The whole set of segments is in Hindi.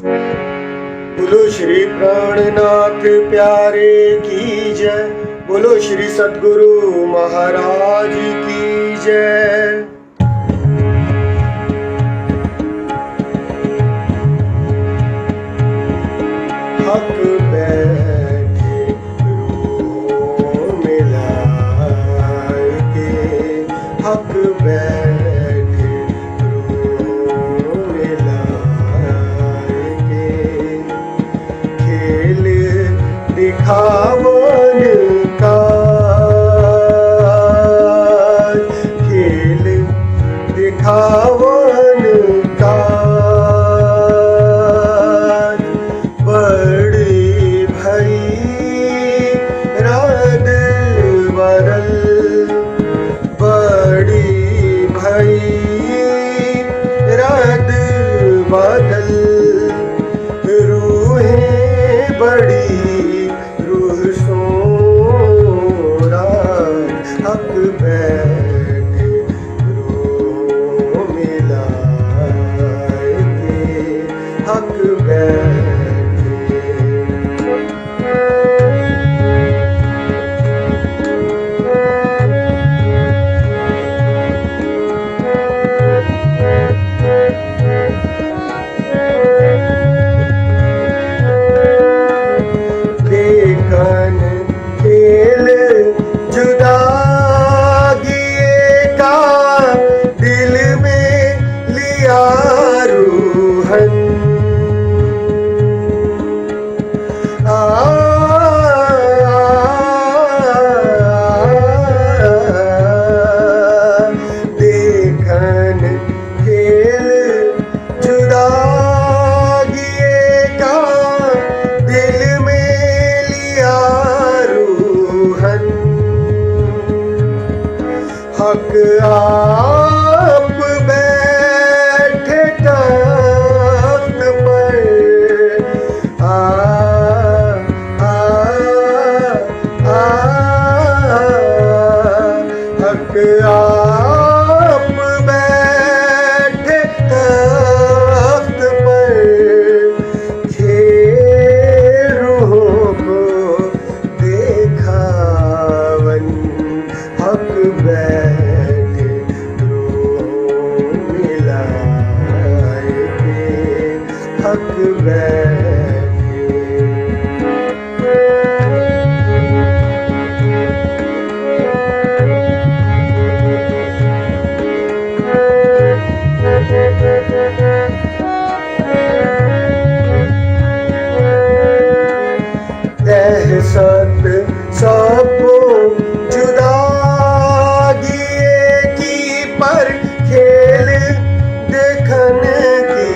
बोलो श्री प्राणनाथ प्यारे की जय। बोलो श्री सद्गुरु महाराज की जय। हक बैठे रूह मिलाए के, हक बैठे रूह मिलाए के, खेल दिखावन का, खेल दिखावन का, बड़ी भई रद बदल, बड़ी भई रद बदल, रूहें बड़ी रूह सोरा, हक बैठे रूह मिलाए के, हक बैठे। देखन खेल जुदागिए का, दिल में लिया रूहन, देखन खेल जुदागिए का, दिल में लिया रूहन, हक आप बैठे तख्त पर, आ हक आप बैठे तख्त पर, खेल रूहों को देखावन, हक बैठे रूह मिलाए के, हक बैठे। दहशत सबको जुदागिए की, पर खेल देखने की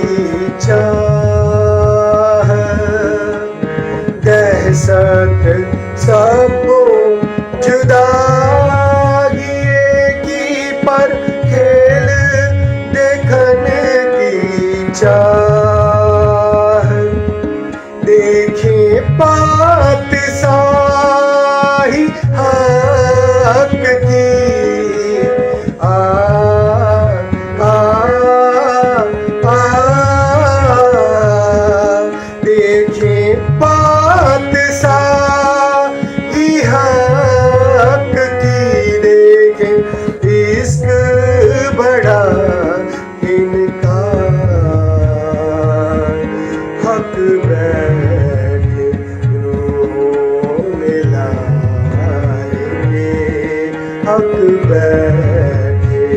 चाह, दहशत सबको जुदागिए की, पर खेल देखने की चाह, देखे पातशाही हक की, आ देखे पातशाही हक की, देखे इश्क बड़ा इनका, हक बैठे रूह मिलाए के, हक बैठे।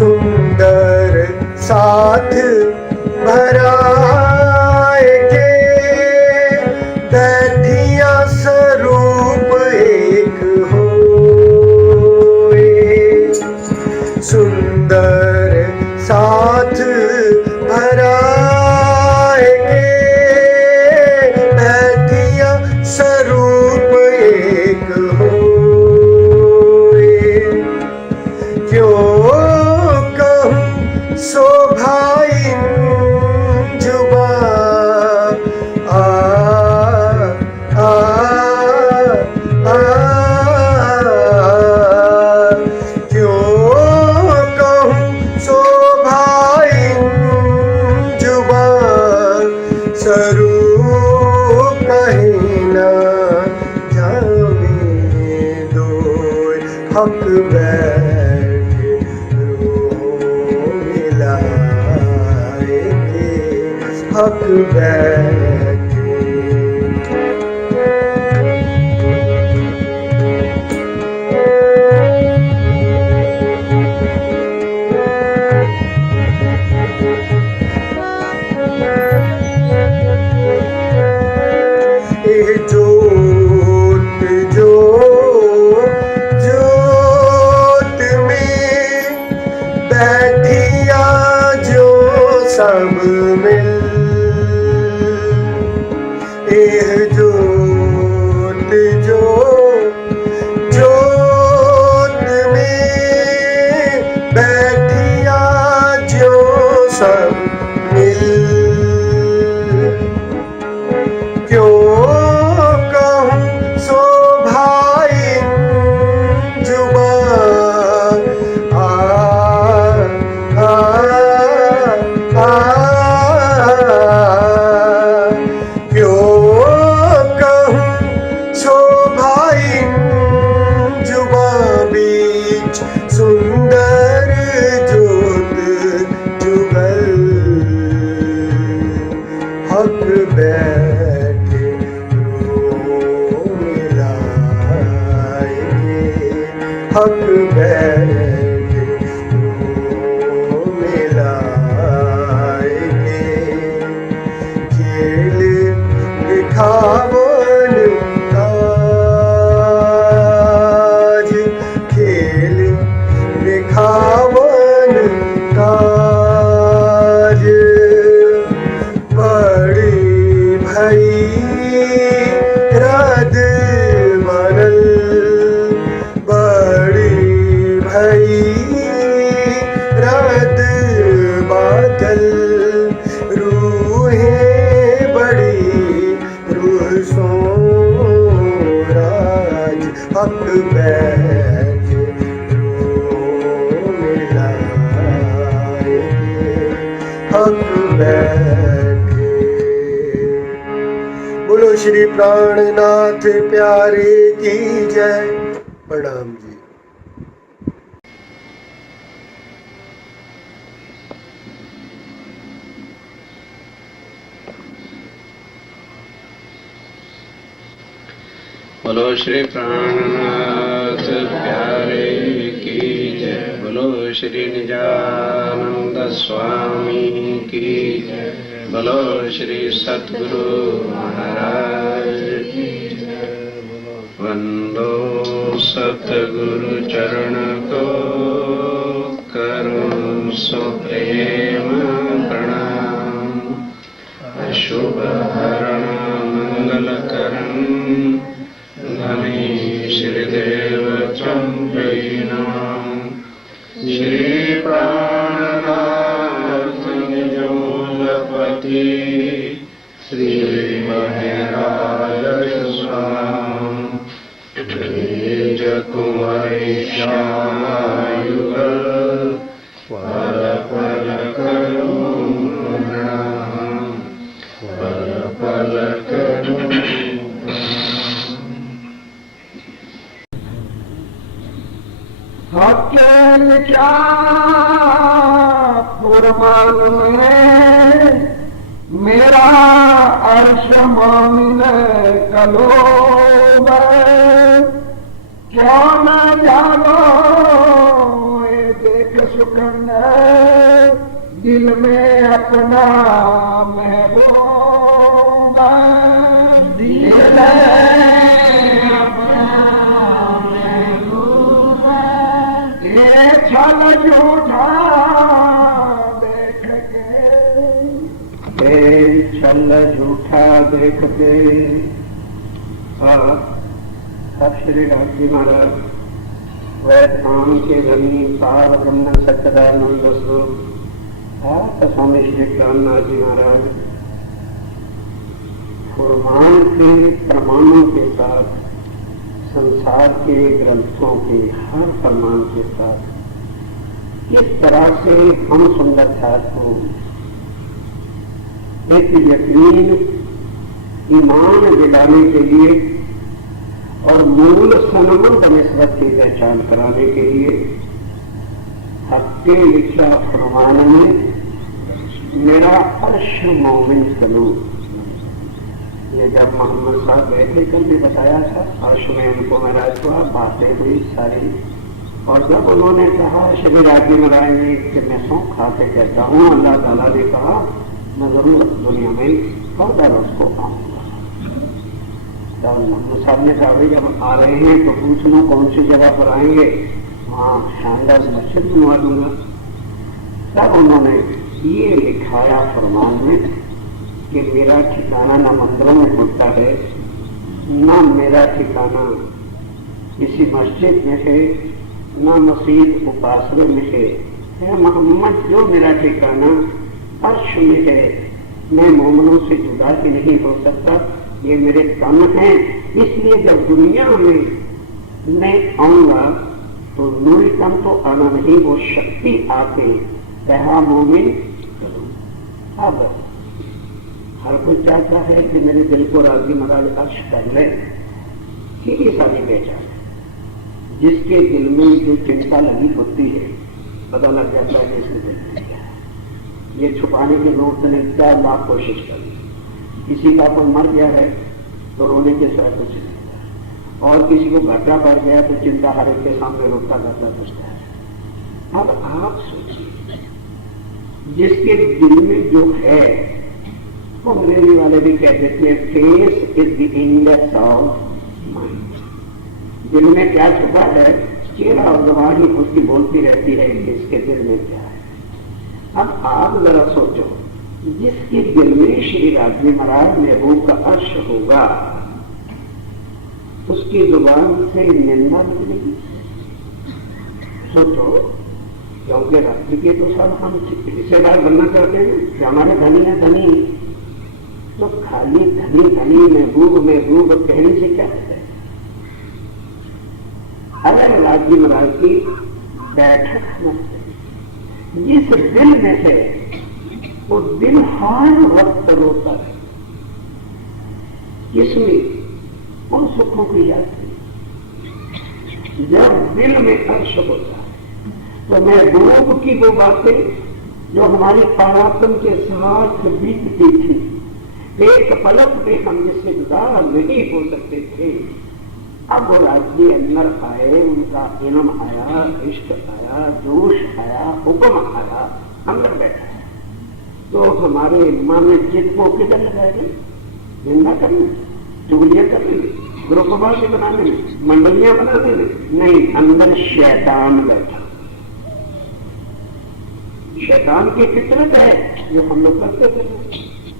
सुंदर साथ भराए के, बैठिया स्वरूप एक होए, सुंदर साथ भराए के, बैठिया स्वरूप एक होए, क्यों कहूँ शोभा इन जुग बैठे रूह मिलाएंगे, हक बैठे। सब मिल एह जोत जो जोत में बैठिया जो सब मिल। क्यों कहूँ सो भाई जुबान क्यों कहूँ सो भाई जुबां बीच सुंदर जोत जुगल, हक बैठे रूह मिलाएंगे, हक बैठे रूह मिलाएंगे। खेल दिखावन काज, खेल दिखावन काज, बड़ी भई रद बनल, बड़ी भई रद बादल। रूहें बड़ी रूह सोराज, हक बैठे रूह मिलाएंगे, हक बैठे। बोलो श्री प्राणनाथ प्यारे की जय। प्रणाम जी। बोलो श्री प्राणनाथ प्यारे की जय। बोलो श्री निजानंद स्वामी की जय। बोलो श्री सद्गुरु महाराज की जय। वंदो सतगुरु चरण को करो सो प्रेम प्रणाम। अशुभ हरण मंगल करण धनी श्रीदेव चंपीनाम। श्री प्राणनाथ निजोलपति श्री महराज स्वाम। तेज कुंवरी श्यामायुगल पल पल करूं प्रणाम, पल पल करूं सत्य क्या पुरमान में मेरा अर्श मामिन कलोब। क्यों न जानो ये देख सुकन दिल में अपना महबूब। दिल छल झूठा देख के, छल झूठा देख के। सब श्री राम जी महाराज वैद धाम के धनी सार ब्रह्म सच्चिदानंद स्वरूप स्वामी श्री रामनाथ जी महाराज पुराण के प्रमाणों के साथ, संसार के ग्रंथों के हर प्रमाण के साथ किस तरह से हम सुंदरता को एक यकीन ईमान दिलाने के लिए और मूल सनमंद निस्बत की पहचान कराने के लिए हफ्ते लिखा फरमान में मेरा अर्श मोमिन कलू। ये जब मोहम्मद साहब गए थे कल भी बताया था, अर्श में उनको महराज हुआ, बातें हुई सारी, और जब उन्होंने कहा शबीर आदमी मराएंगे कि मैं सौ खा के कहता हूँ, अल्लाह ताला ने कहा मैं जरूर दुनिया में फर्दर उसको आऊंगा। जब मोहम्मद साहब ने कहा भाई जब आ रहे हैं तो पूछ लो कौन सी जगह पर आएंगे, वहाँ शानदार मस्जिद बनवा दूंगा। तब उन्होंने ये लिखाया फरमान में कि मेरा ठिकाना न मंदिरों में होता है, न मेरा ठिकाना किसी मस्जिद में है, न मस्जिद उपासना में है मोहम्मद, जो मेरा ठिकाना अर्श में है, मैं मोमिनों से जुदा ही नहीं हो सकता, ये मेरे तन हैं। इसलिए जब दुनिया में मैं आऊंगा तो नूरी तन तो आना नहीं, वो शक्ति आके कहा मोमिन करूं। अब हर कोई चाहता है कि मेरे दिल को राजी महाराज अर्श कर ले, ये सारी पहचान। जिसके दिल में जो चिंता लगी होती है पता लग जाता है कि इसके दिल में क्या है। ये छुपाने के नोट ने 4 लाख कोशिश कर ली। किसी का कोई मर गया है तो रोने के सिवा कुछ नहीं, और किसी को घाटा पड़ गया तो चिंता हर एक के सामने रोता करता पूछता है। अब आप सोचिए जिसके दिल में जो है, वो अंग्रेजी वाले भी कहते थे face is the index of mind. दिल में क्या छुपा है, चेहरा और जबान ही उसकी बोलती रहती है कि इसके दिल में क्या है। अब आप जरा सोचो, जिसके दिल में श्री राजी महाराज महबूब का अर्श होगा, उसकी जुबान से निंदा निकलेगी। सोचो, क्योंकि रात्रि के तो सब हम हिस्सेदार बनना चाहते हैं कि हमारे धनी है धनी, तो खाली धनी धनी महबूब कहने से क्या है। अगर राजी महाराज की बैठक में जिस दिल में है, वो दिल हर वक्त रोता है, जिसमें उन सुखों की याद है। जब दिल में अर्श होता है तो महबूब की वो बातें जो हमारी पराक्रम के साथ बीतती थी, एक पलक में हम जिससे जुदा नहीं हो सकते थे, अब वो राज्य अंदर आए, उनका इल्म आया, इश्क आया, जोश आया, हुक्म आया, अंदर बैठा है, तो हमारे मन चित्त को किधर लगाएंगे? निंदा करने, चुगलियां करने, ग्रुपवासी बनाने में, मंडलियां बनाने में नहीं, अंदर शैतान बैठा। शैतान की फितरत है जो हम लोग करते थे।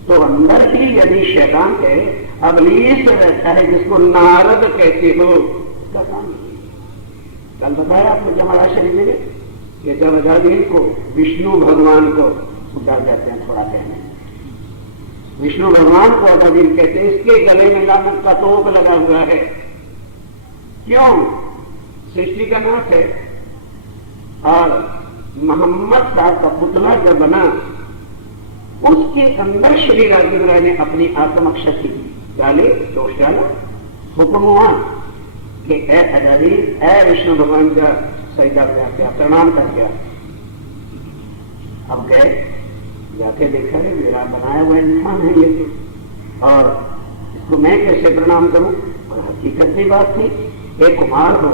तो अंदर ही यदि शैतान है, अबलीस रहता है, जिसको नारद कहते हो, उसका काम नहीं। कल बताया आपको जमाला शरीफ में कि जब अजादीन को विष्णु भगवान को उतार जाते हैं, थोड़ा कहने विष्णु भगवान को अजादीन कहते हैं, इसके गले में लानत का तोप लगा हुआ है। क्यों? सृष्टि का नाश है, और मोहम्मद साहब का पुतला जब बना, उसके अंदर श्री राजी महाराज ने अपनी आत्मक शक्ति डाली, दोष डाला, हुक्म हुआ कि ए अजादी, ए विष्णु भगवान का सजदा किया, प्रणाम कर गया। अब गए, जाके देखा है मेरा बनाया हुआ इंसान है ये तो, और इसको मैं कैसे प्रणाम करूं? और हकीकत की बात थी, एक कुमार हो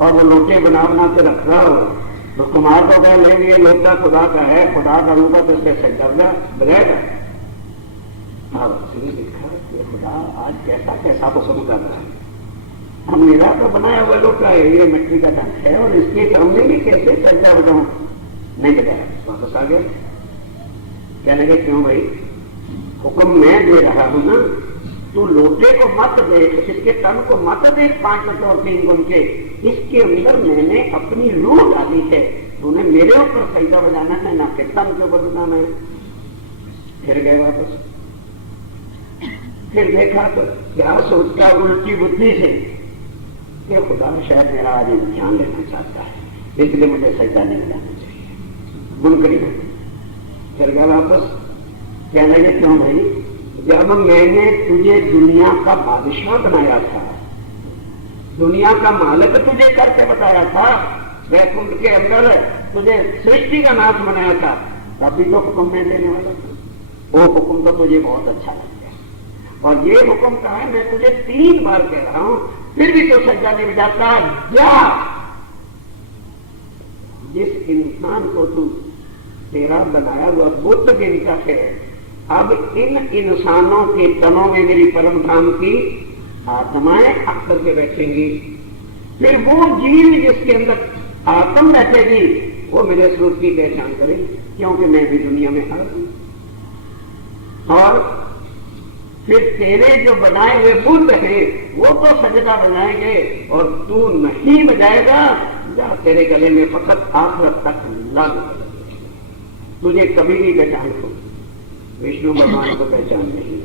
और वो लोटे बना के रख रहा हो, तो कुमार को कह लेंगे ये लोटा खुदा का है, खुदा का रूपा तो इससे सजदा बजाएगा। अब उसने देखा कि खुदा आज कैसा कैसा हुक्म कर रहा है, हम मेरा तो बनाया हुआ लोटा है, ये मिट्टी का ढंग है, और इसके सामने भी कैसे सजदा बताऊं? नहीं बताया, वापस आ गया। कहने लगे क्यों भाई, हुक्म मैं दे रहा हूं ना, तू लोटे को मत देख, इसके तन को मत देख 5 मिनट और 3 गुण के, इसके अंदर मैंने अपनी रूह डाली है, तूने मेरे ऊपर सजदा बजाना है ना कि तन के ऊपर बजाना है। फिर गए वापस, फिर देखा तो क्या सोचता उल्टी बुद्धि से कि खुदा शायद मेरा आज ध्यान लेना चाहता है, इसलिए मुझे सजदा नहीं जाना चाहिए, बुनकरी हो। फिर गया वापस, कहने लगे क्यों भाई, जब मैंने तुझे दुनिया का बादशाह बनाया था दुनिया का मालिक तुझे करके बताया था, वैकुंठ के अंदर तुझे सृष्टि का नाश बनाया था, तभी तो हुक्म में देने वाला था। वो हुक्म तो तुझे बहुत अच्छा लग गया, और ये हुक्म कहा है, मैं तुझे 3 बार कह रहा हूं, फिर भी तो सज्जा नहीं बजाता। जा, जिस इंसान को तू तेरा बनाया हुआ बुद्ध गिनता है, अब इन इंसानों के तनों में मेरी परम धाम की आत्माएं आकर के बैठेंगी, फिर वो जीव जिसके अंदर आत्म बैठेगी वो मेरे स्वरूप की पहचान करेगी, क्योंकि मैं भी दुनिया में आ रही हूं। और फिर तेरे जो बनाए हुए बुद्ध हैं वो तो सजदा बजाएंगे और तू नहीं बजाएगा। जा, तेरे गले में फकत आखिरत तक लाग, तुझे कभी भी पहचान हो, विष्णु भगवान को पहचान नहीं।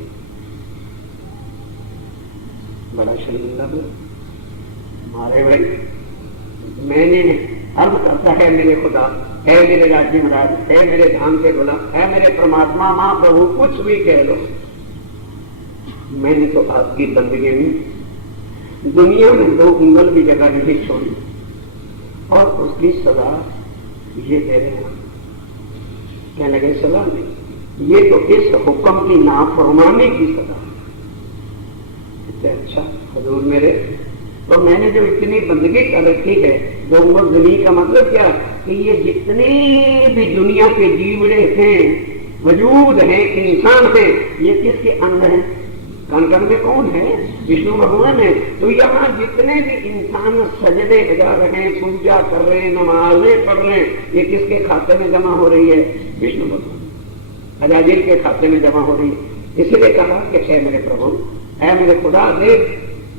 बड़ा शर्मिंदा मारे भाई, मैंने अर्ज करता है मेरे खुदा, है मेरे राज्य महाराज, है मेरे धाम से बोला, है मेरे परमात्मा, मां प्रभु, कुछ भी कह लो, मैंने तो आपकी बंदगी में दुनिया में 2 उंगल भी जगह नहीं छोड़ी, और उसकी सजा ये दे रहे हैं। कहने लगे सजा नहीं, ये तो इस हुक्म की नाफरमानी की सजा। अच्छा हजूर मेरे, तो मैंने जो इतनी बंदगी कर रखी है, 2 उंगल जमीन का मतलब क्या कि ये जितने भी दुनिया के जीवड़े हैं, वजूद हैं, इंसान हैं, ये किसके अंग हैं? कण कण में कौन है? विष्णु भगवान है। तो यहाँ जितने भी इंसान सजदे बजा रहे हैं, पूजा कर रहे हैं, नमाजें पढ़ रहे हैं, ये किसके खाते में जमा हो रही है? विष्णु भगवान अजाजिल के खाते में जमा हो रही है। इसलिए कहा कि है मेरे प्रभु, है मेरे खुदा, देख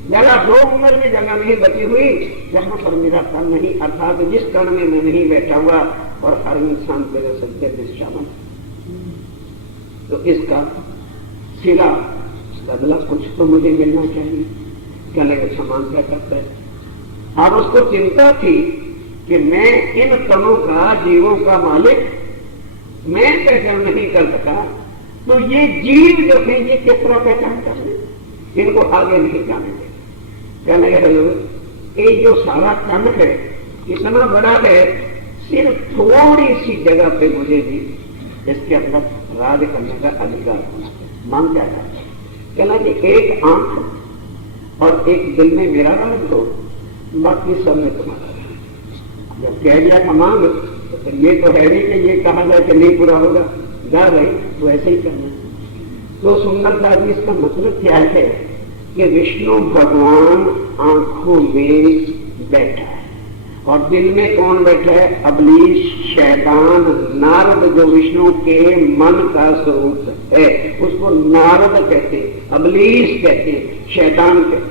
जगह 2 उंगल में जगह नहीं बची हुई जहां पर मेरा तन नहीं, अर्थात जिस कण में मैं नहीं बैठा हुआ, और हर इंसान तेरे सत्य में शामिल। तो इसका सिरा बदला कुछ तो मुझे मिलना चाहिए। क्या लगे समान क्या करता है। अब उसको चिंता थी कि मैं इन तनों का, जीवों का मालिक मैं पहचान नहीं कर सका, तो ये जीव जो है ये किस तरह पहचान कर ले, इनको आगे नहीं जाने दे। क्या लगे ये जो सारा तन है कितना बड़ा है, सिर्फ थोड़ी सी जगह पे मुझे भी इसके अंदर राज करने का अधिकार होना चाहिए। मांग क्या जाता है? कहना कि एक आंख और एक दिल में मेरा राज हो, बाकी सब में तुम्हारा राज। जब कह दिया का मांग, तो ये तो है नहीं कि ये कहा जाए कि नहीं पूरा होगा, जा रही तो ऐसे ही करना। तो सुंदरता जी इसका मतलब क्या है कि विष्णु भगवान आंखों में बैठा है, और दिल में कौन बैठा है? अबलीस, शैतान, नारद, जो विष्णु के मन का स्वरूप है, उसको नारद कहते, अबलीस कहते, शैतान कहते।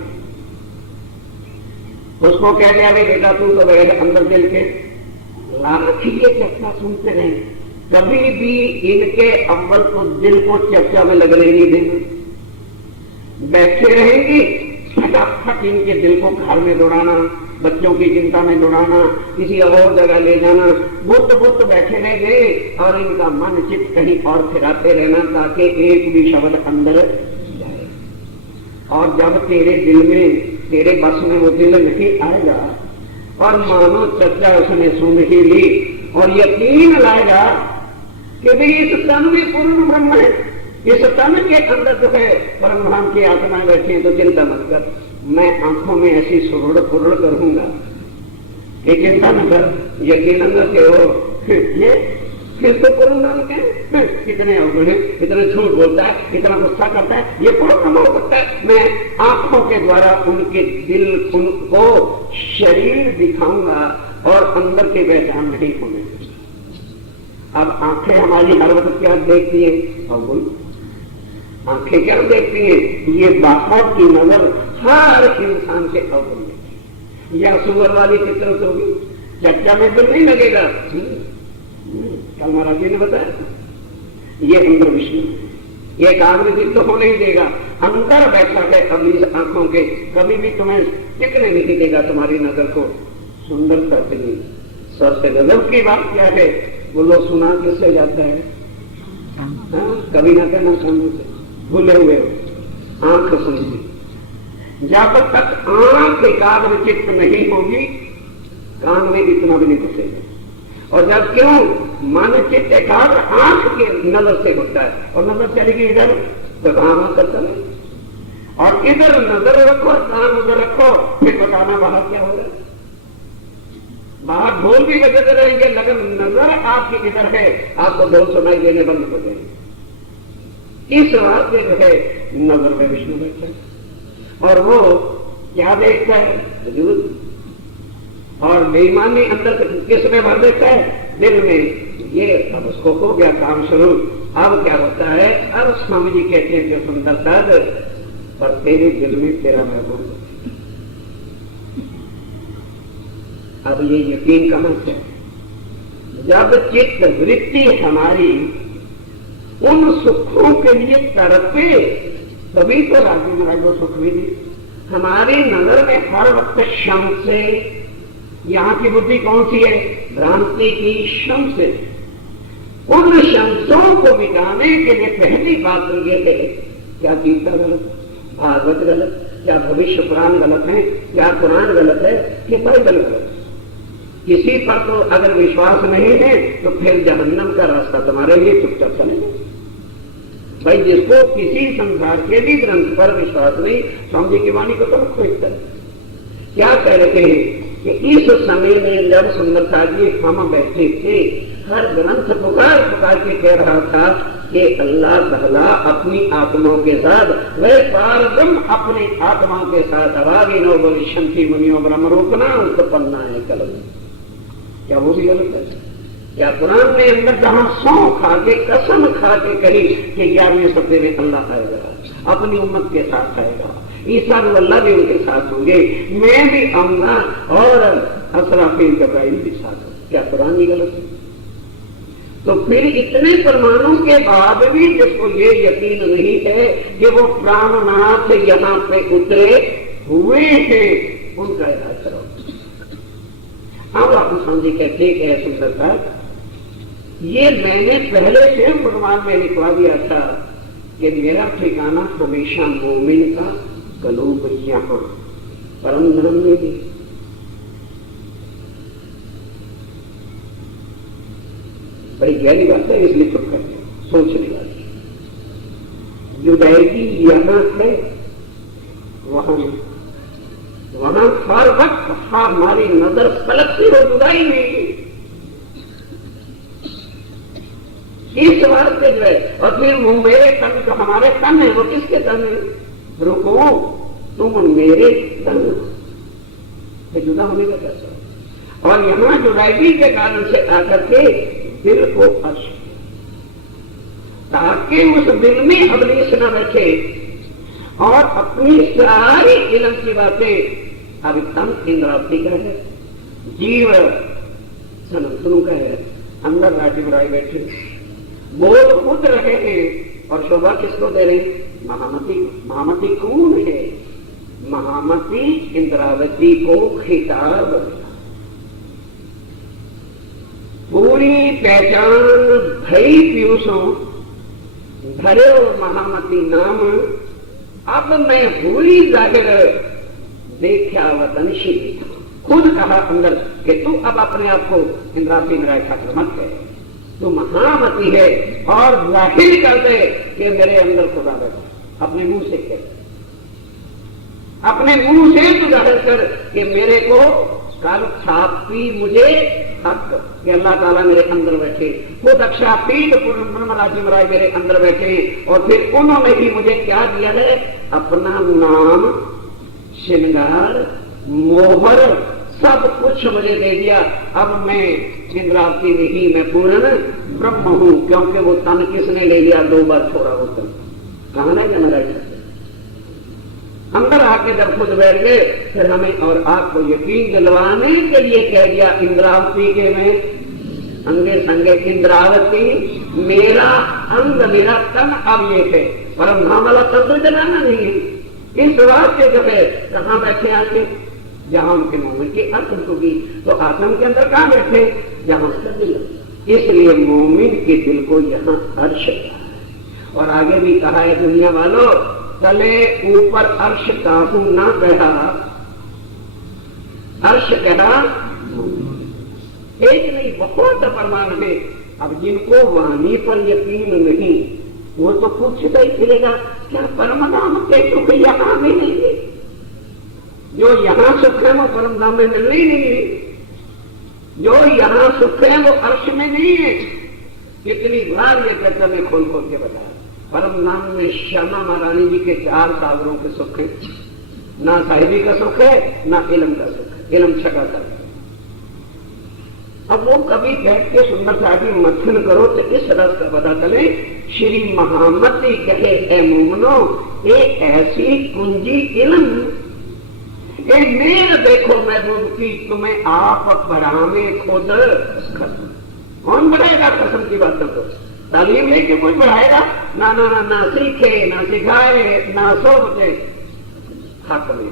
उसको कह दिया बेटा तू तो बैठ अंदर दिल के लाठी के चर्चा सुनते रहे, कभी भी इनके अव्वल तो दिल को चर्चा में लग रही नहीं देना, बैठे रहेंगी फटाफट इनके दिल को घर में दौड़ाना, बच्चों की चिंता में दौड़ाना, किसी और जगह ले जाना, बुद्ध बुद्ध बैठे रह गए और इनका मन चित्त कहीं और फिराते रहना ताकि एक भी शब्द अंदर जाए। और जब तेरे दिल में, तेरे बस में वो दिल नहीं आएगा और मानो चर्चा उसने सुन ही ली और यकीन लाएगा कि भाई इस तन में पूर्ण ब्रह्म है, इस तन के अंदर जो है परम धाम की आत्मा बैठी है, तो चिंता मत कर, मैं आंखों में ऐसी सुरुड़ फुरुड़ करूंगा कि चिंता न कर, यकीन न के हो ये फिर तो पूर्ण धाम के कितने अवगुण, इतना झूठ बोलता है, इतना गुस्सा करता है, ये पूर्ण ब्रह्म हो सकता है। मैं आंखों के द्वारा उनके दिल, उनको शरीर दिखाऊंगा और अंदर की पहचान नहीं होने। अब आंखें हमारी हर वक्त क्या देखती है? अवगुण। आंखें क्या देखती है? ये बाहर की नजर हर इंसान के अवगुण देखती है। या सुअर वाली फितरत होगी, चर्चा में दिल नहीं लगेगा। कल महाराज जी ने बताया ये अंदर विष्णु, ये काग्रचित्त तो होने ही देगा, अंदर बैठा है अभी आंखों के, कभी भी तुम्हें टिकने नहीं देगा तुम्हारी नजर को। सुंदर करते नहीं। सबसे गजब की बात क्या है? बोलो सुना किससे जाता है? कभी ना कहना सामने से भूले हुए हो, आंख सुनती। जब तक आंख एकाग्र चित्त नहीं होगी कान में इतना भी नहीं घुसेगा। और जब क्यों मन चित्त एकाग्र आंख के नजर से होता है और नजर चलेगी इधर तो कहाँ करता है, और इधर नजर रखो कान उधर रखो, फिर बताना बाहर क्या हो रहा है। बाहर ढोल भी बजते रहेंगे लेकिन नजर आपकी इधर है, आपको ढोल सुनाई देने बंद हो जाएंगे। इस वास्ते जो है नजर में विष्णु बैठा है और वो क्या देखता है वजूद, और बेईमानी अंदर किसमें भर देता है दिल में। ये अब उसको हो गया काम शुरू। अब क्या होता है, अब स्वामी जी कहते हैं जो सुंदरता पर तेरे दिल में तेरा महबूब। अब ये यकीन कहां से, जब चित्त वृत्ति हमारी उन सुखों के लिए तड़पे तभी तो राजी महाराज को सुख भी दी। हमारी नजर में हर वक्त शम से, यहाँ की बुद्धि कौन सी है, भ्रांति की शम से, उन शंसों को मिटाने के लिए पहली बात तो ये है क्या गीता गलत, भागवत गलत, क्या भविष्य पुराण गलत है, क्या पुराण गलत है, कि बाइबल गलत है। किसी पर तो अगर विश्वास नहीं है तो फिर जहन्नम का रास्ता तुम्हारे लिए चुपचाप चलेगा। भाई जिसको किसी संसार के भी ग्रंथ पर विश्वास नहीं, स्वामी जी की वाणी को तो खोजता है। क्या कह रहे हैं कि इस समय में जब सुंदरता जी हम बैठे थे, हर ग्रंथ पुकार पुकार के कह रहा था कि अल्लाह तआला अपनी आत्माओं के साथ, वह पारब्रह्म अपनी आत्माओं के साथ अवागिनो भविष्यन्ति मुनियो ब्रह्म रोकना उत्पन्ना है कलम। क्या वो भी गलत है? क्या कुरान में अंदर जहां सौ खा के कसम खा के कही कि 11वें सप्ते में अल्लाह आएगा, अपनी उम्मत के साथ आएगा, ईसा अल्लाह भी उनके साथ होंगे, मैं भी आऊंगा और असराफील जब्राइल भी साथ होंगे। क्या कुरान ही गलत है? तो फिर इतने प्रमाणों के बाद भी जिसको ये यकीन नहीं है कि वो प्राणनाथ यहाँ पे उतरे हुए हैं, उनका इलाज करो। अब आप समझिए क्या ठीक है सुंदरता, ये मैंने पहले से फरमान में लिखवा दिया था कि मेरा ठिकाना हमेशा मोमिन का कलूब यहाँ परम धर्म में भी। बड़ी गहरी बात है, इसलिए चुप कर सोचने वाली। जुदाई यहाँ है, वहां हर वक्त हमारी नजर पलटती हो जुदाई में। इस वास्ते जो है, और फिर वो मेरे तन जो हमारे तन है वो किसके तन है? रुको तुम मेरे तन, जुदा होने का कैसा? और यहां जुदाई के कारण से आकर के दिल को अर्श, ताकि उस दिल में अबलीस न बैठे और अपनी सारी इल्म की बातें, अब तन इंद्रावती का है, जीव सनातनों का है, अंदर राजी बुराई बैठे बोल खुद रहे हैं और शोभा किसको दे रहे? महामती। महामती कौन है? महामती इंद्रावती को खिताब, पूरी पहचान भई पीयूषों भरे महामती नाम, अब मैं पूरी जाहिर देखा वतनशी, खुद कहा अंदर कि तू अब अपने आप को इंद्रावती इंद्राय ठाकुर मत कहे, तू महामती है, और जाहिर कर दे कि मेरे अंदर खुदा बैठा। अपने मुंह से कह, अपने मुंह से तू जाहिर कर कि मेरे को कल छापी मुझे हक कि अल्लाह ताला मेरे अंदर बैठे, खुद अक्षापीठ ब्रह्मराजी महाराज मेरे अंदर बैठे, और फिर उन्होंने भी मुझे क्या दिया है? अपना नाम, श्रृंगार, मोहर, सब कुछ मुझे दे दिया। अब मैं इंद्रावती नहीं, मैं पूर्ण ब्रह्म हूं, क्योंकि वो तन किसने ले लिया? 2 बार छोड़ा वो तन। कहां ना महाराज अंदर आके जब खुद बैठ गए, फिर हमें और आपको यकीन दिलवाने के लिए कह दिया इंद्रावती के में अंगे संगे इंद्रावती मेरा अंग, मेरा तन अब ये है, परम धाम वाला तन तो जलाना नहीं है। इस वास्ते जो है कहाँ बैठे आके? जहां उनके मोमिन की आत्म होगी, तो आत्म के अंदर कहाँ बैठे? जहां उसका दिल। इसलिए मोमिन के दिल को यहाँ अर्श है। और आगे भी कहा है दुनिया वालों तले ऊपर अर्श काहू ना कहा, अर्श कहा एक नहीं बहुत प्रमाण है। अब जिनको वाणी पर यकीन नहीं वो तो पूछता ही फिरेगा क्या परम धाम के सुख यहाँ मिलेंगे? जो यहाँ सुख है वो परम धाम में मिलने ही नहीं है, जो यहाँ सुख है वो अर्श में नहीं है। कितनी बार ये चर्चा में खोल खोल के बताया। परम धाम में श्यामा महारानी जी के 4 सागरों के सुख है, ना साहिबी का सुख है ना इलम का सुख है, इलम छका कर। अब वो कभी बैठ के सुंदर साहिबी मथन करो तो इस रस का पता चले। श्री महामती कहे ए मोमनो ए ऐसी कुंजी इलम, ए मेर देखो मैं की तुम्हें आप बढ़ावे खुद। कौन बढ़ाएगा? कसम की बात तो तालीम लेके कोई बढ़ाएगा ना, ना ना ना सीखे ना सिखाए ना सोचे हक में।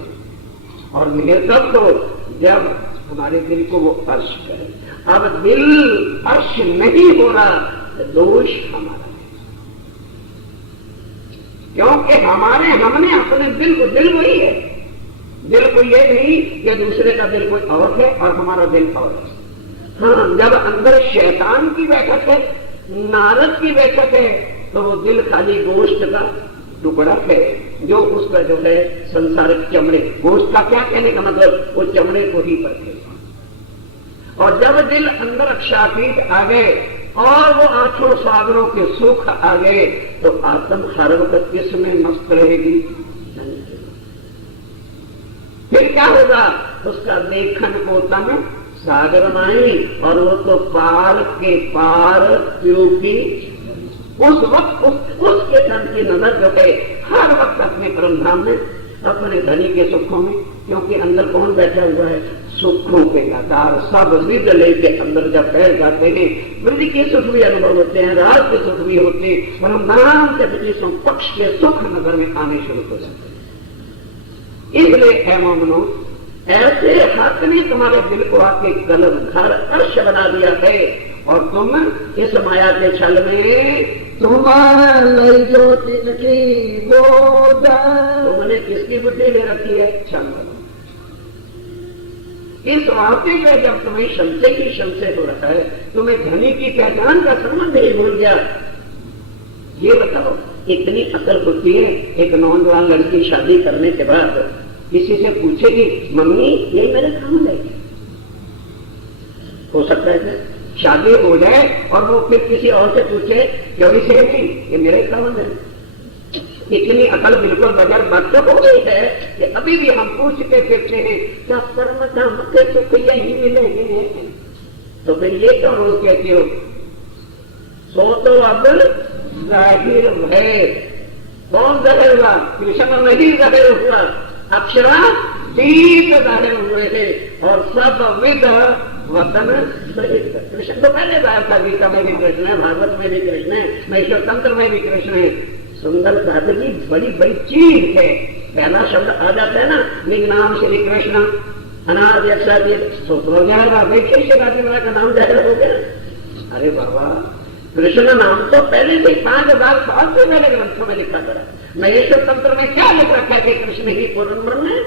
और मिले तब तो जब हमारे दिल को वो अर्श करे। अब दिल अर्श नहीं हो रहा तो दोष हमारा है, क्योंकि हमने अपने दिल को, दिल वही है, दिल को ये नहीं कि दूसरे का दिल कोई और है और हमारा दिल और है। हाँ, जब अंदर शैतान की बैठक है, नारद की बैठक है, तो वो दिल खाली गोश्त का टुकड़ा है जो उसका जो है संसारिक चमड़े, गोश्त का क्या कहने का मतलब, वो चमड़े को ही परखे। और जब दिल अंदर अक्षातीत आ गए और वो 8 सागरों के सुख आ गए तो आत्म हर वक्त किसमें मस्त रहेगी? फिर क्या होगा? उसका देखन को तन सागर माई, और वो तो पार के पार क्योंकि उस वक्त उसके धन की नजर जो है हर वक्त अपने परम धाम में, अपने धनी के सुखों में। क्योंकि अंदर कौन बैठा हुआ है? सुखों के आधार सब विद लेके अंदर जब पैर जाते हैं, वृद्धि के सुख भी अनुभव होते हैं, राज के सुख भी होते हैं, परम धाम के 25 पक्ष के सुख नजर में आने शुरू हो जाते हैं। इसलिए है मोमनो, ऐसे हक ने तुम्हारे दिल को आके कलम घर अर्श बना दिया है, और तुम इस माया के छल में तुम्हारे तुमने किसकी बुद्धि ले रखी है? छल। इस वाक्य में जब तुम्हें संशय की संशय हो रहा है, तुम्हें धनी की पहचान का संबंध ही भूल गया। ये बताओ, इतनी अकल होती है एक नौजवान लड़की शादी करने के बाद किसी से पूछेगी मम्मी ये मेरे काम जाएगी? हो सकता है शादी हो जाए और वो फिर किसी और से पूछे क्यों से नहीं, ये मेरे काम है। इतनी अकल बिल्कुल बगैर वक्त हो गई है कि अभी भी हम पूछ के फिरते हैं क्या परम धाम के सुख यही मिलेंगे? तो फिर ये क्यों रोज कहती हो? सो तो अब जाहिर है। कौन जाहिर हुआ? कृष्ण नहीं जाहिर हुआ, अक्षरा ठीक जाहिर हुए थे, और सब विद वतन कृष्ण तो पहले जाहिर था। गीता में भी कृष्ण है, भागवत में भी कृष्ण है, महेश्वर तंत्र में भी कृष्ण है। सुंदर साधु की बड़ी बड़ी चीज है। पहला शब्द आ जाता है ना, निज नाम श्री कृष्ण अनाद सोचो जाएगा, देखिए शिवराज का नाम जाहिर हो गया। अरे बाबा, कृष्ण नाम तो पहले से 5000 साल से पहले ग्रंथों में लिखा गया। महेश्वर तंत्र में क्या लिख रखा है कि कृष्ण ही पूर्ण ब्रह्म है?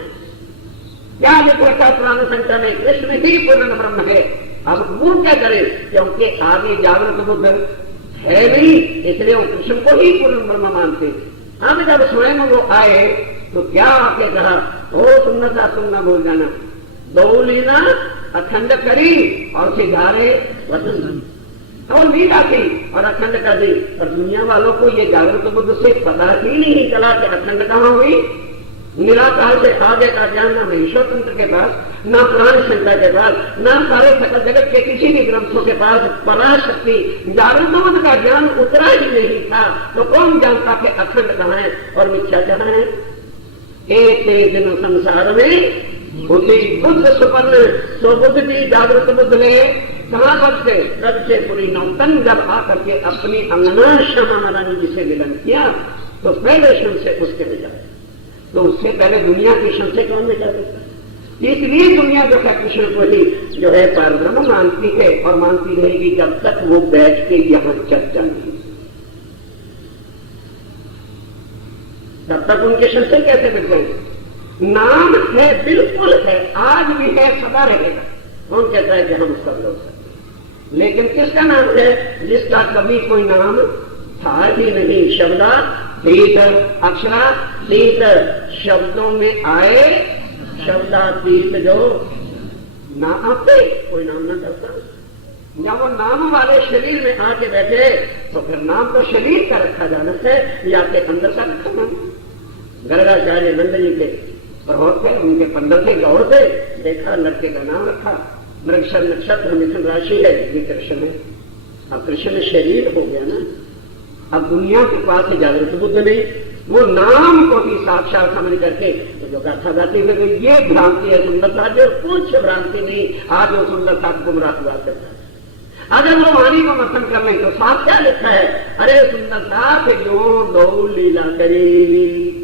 क्या लिख रखा है पुराण संख्या में? कृष्ण ही पूर्ण ब्रह्म है। अब वो क्या करे? क्योंकि आगे जागृत बुद्ध है नहीं, इसलिए वो कृष्ण को ही पूर्ण ब्रह्म मानते। अब जब स्वयं वो आए तो क्या आके कहा, ओ सुनना सुनना भूल जाना, दो लीना अखंड करी और सिधारे वचन, और लीला थी और अखंड कर दी। और दुनिया वालों को ये जागृत बुद्ध से पता ही नहीं चला कि अखंड कहाँ हुई। निराकार से आगे का ज्ञान ना महेश्वर तंत्र के पास, ना पुराण संख्या के पास, ना सारे सकल जगत के किसी भी ग्रंथों के पास पराशक्ति जागृत का ज्ञान उतरा ही नहीं था। तो कौन जानता कि अखंड कहाँ है और मिथ्या कहाँ है? एक दिन संसार में बुद्धि बुद्ध सुपन्न, तो बुद्ध की जागृत बुद्ध ने कहाँ करते कब से पूरी नौतन जब आकर के अपनी अंगना श्यामा महारानी जी से मिलन किया तो पहले संशय उसके मिला, तो उससे पहले दुनिया की संशय कौन मिटा देता? इसलिए दुनिया जो है कृष्ण को ही जो है परब्रह्म मानती है और मानती रहेगी जब तक वो बैठ के यहाँ चर्चा नहीं। तब तक उनके संशय कैसे मिट गए? नाम है, बिल्कुल है, आज भी है, सदा रहेगा। कौन कहता है कि हम उसका विरोध करते हैं? लेकिन किसका नाम है? जिसका कभी कोई नाम था ही नहीं। शब्दातीत, अक्षरातीत, शब्दों में आए, शब्दातीत जो ना आते, कोई नाम न करता। जब वो नाम वाले शरीर में आके बैठे तो फिर नाम तो शरीर का रखा जाना है या के अंदर का रखा नाम। गर्गाचार्य नंद जी के प्रहोर थे, उनके 15 थे, गौर थे, देखा लड़के का नाम रखा, मृगशर नक्षत्र मिथुन राशि है, ये कृष्ण है। अब कृष्ण शरीर हो गया ना, अब दुनिया के पास जागृत बुद्ध नहीं, वो नाम को ही साक्षात समझ करके तो जो गाथा गाती है, ये भ्रांति है सुंदरता, जो कुछ भ्रांति नहीं। आज वो सुंदरता गुमराह हुआ करता है। अगर वो वाणी को मथन कर लें तो साथ क्या लिखा है? अरे सुंदरता के जो दो लीला करी,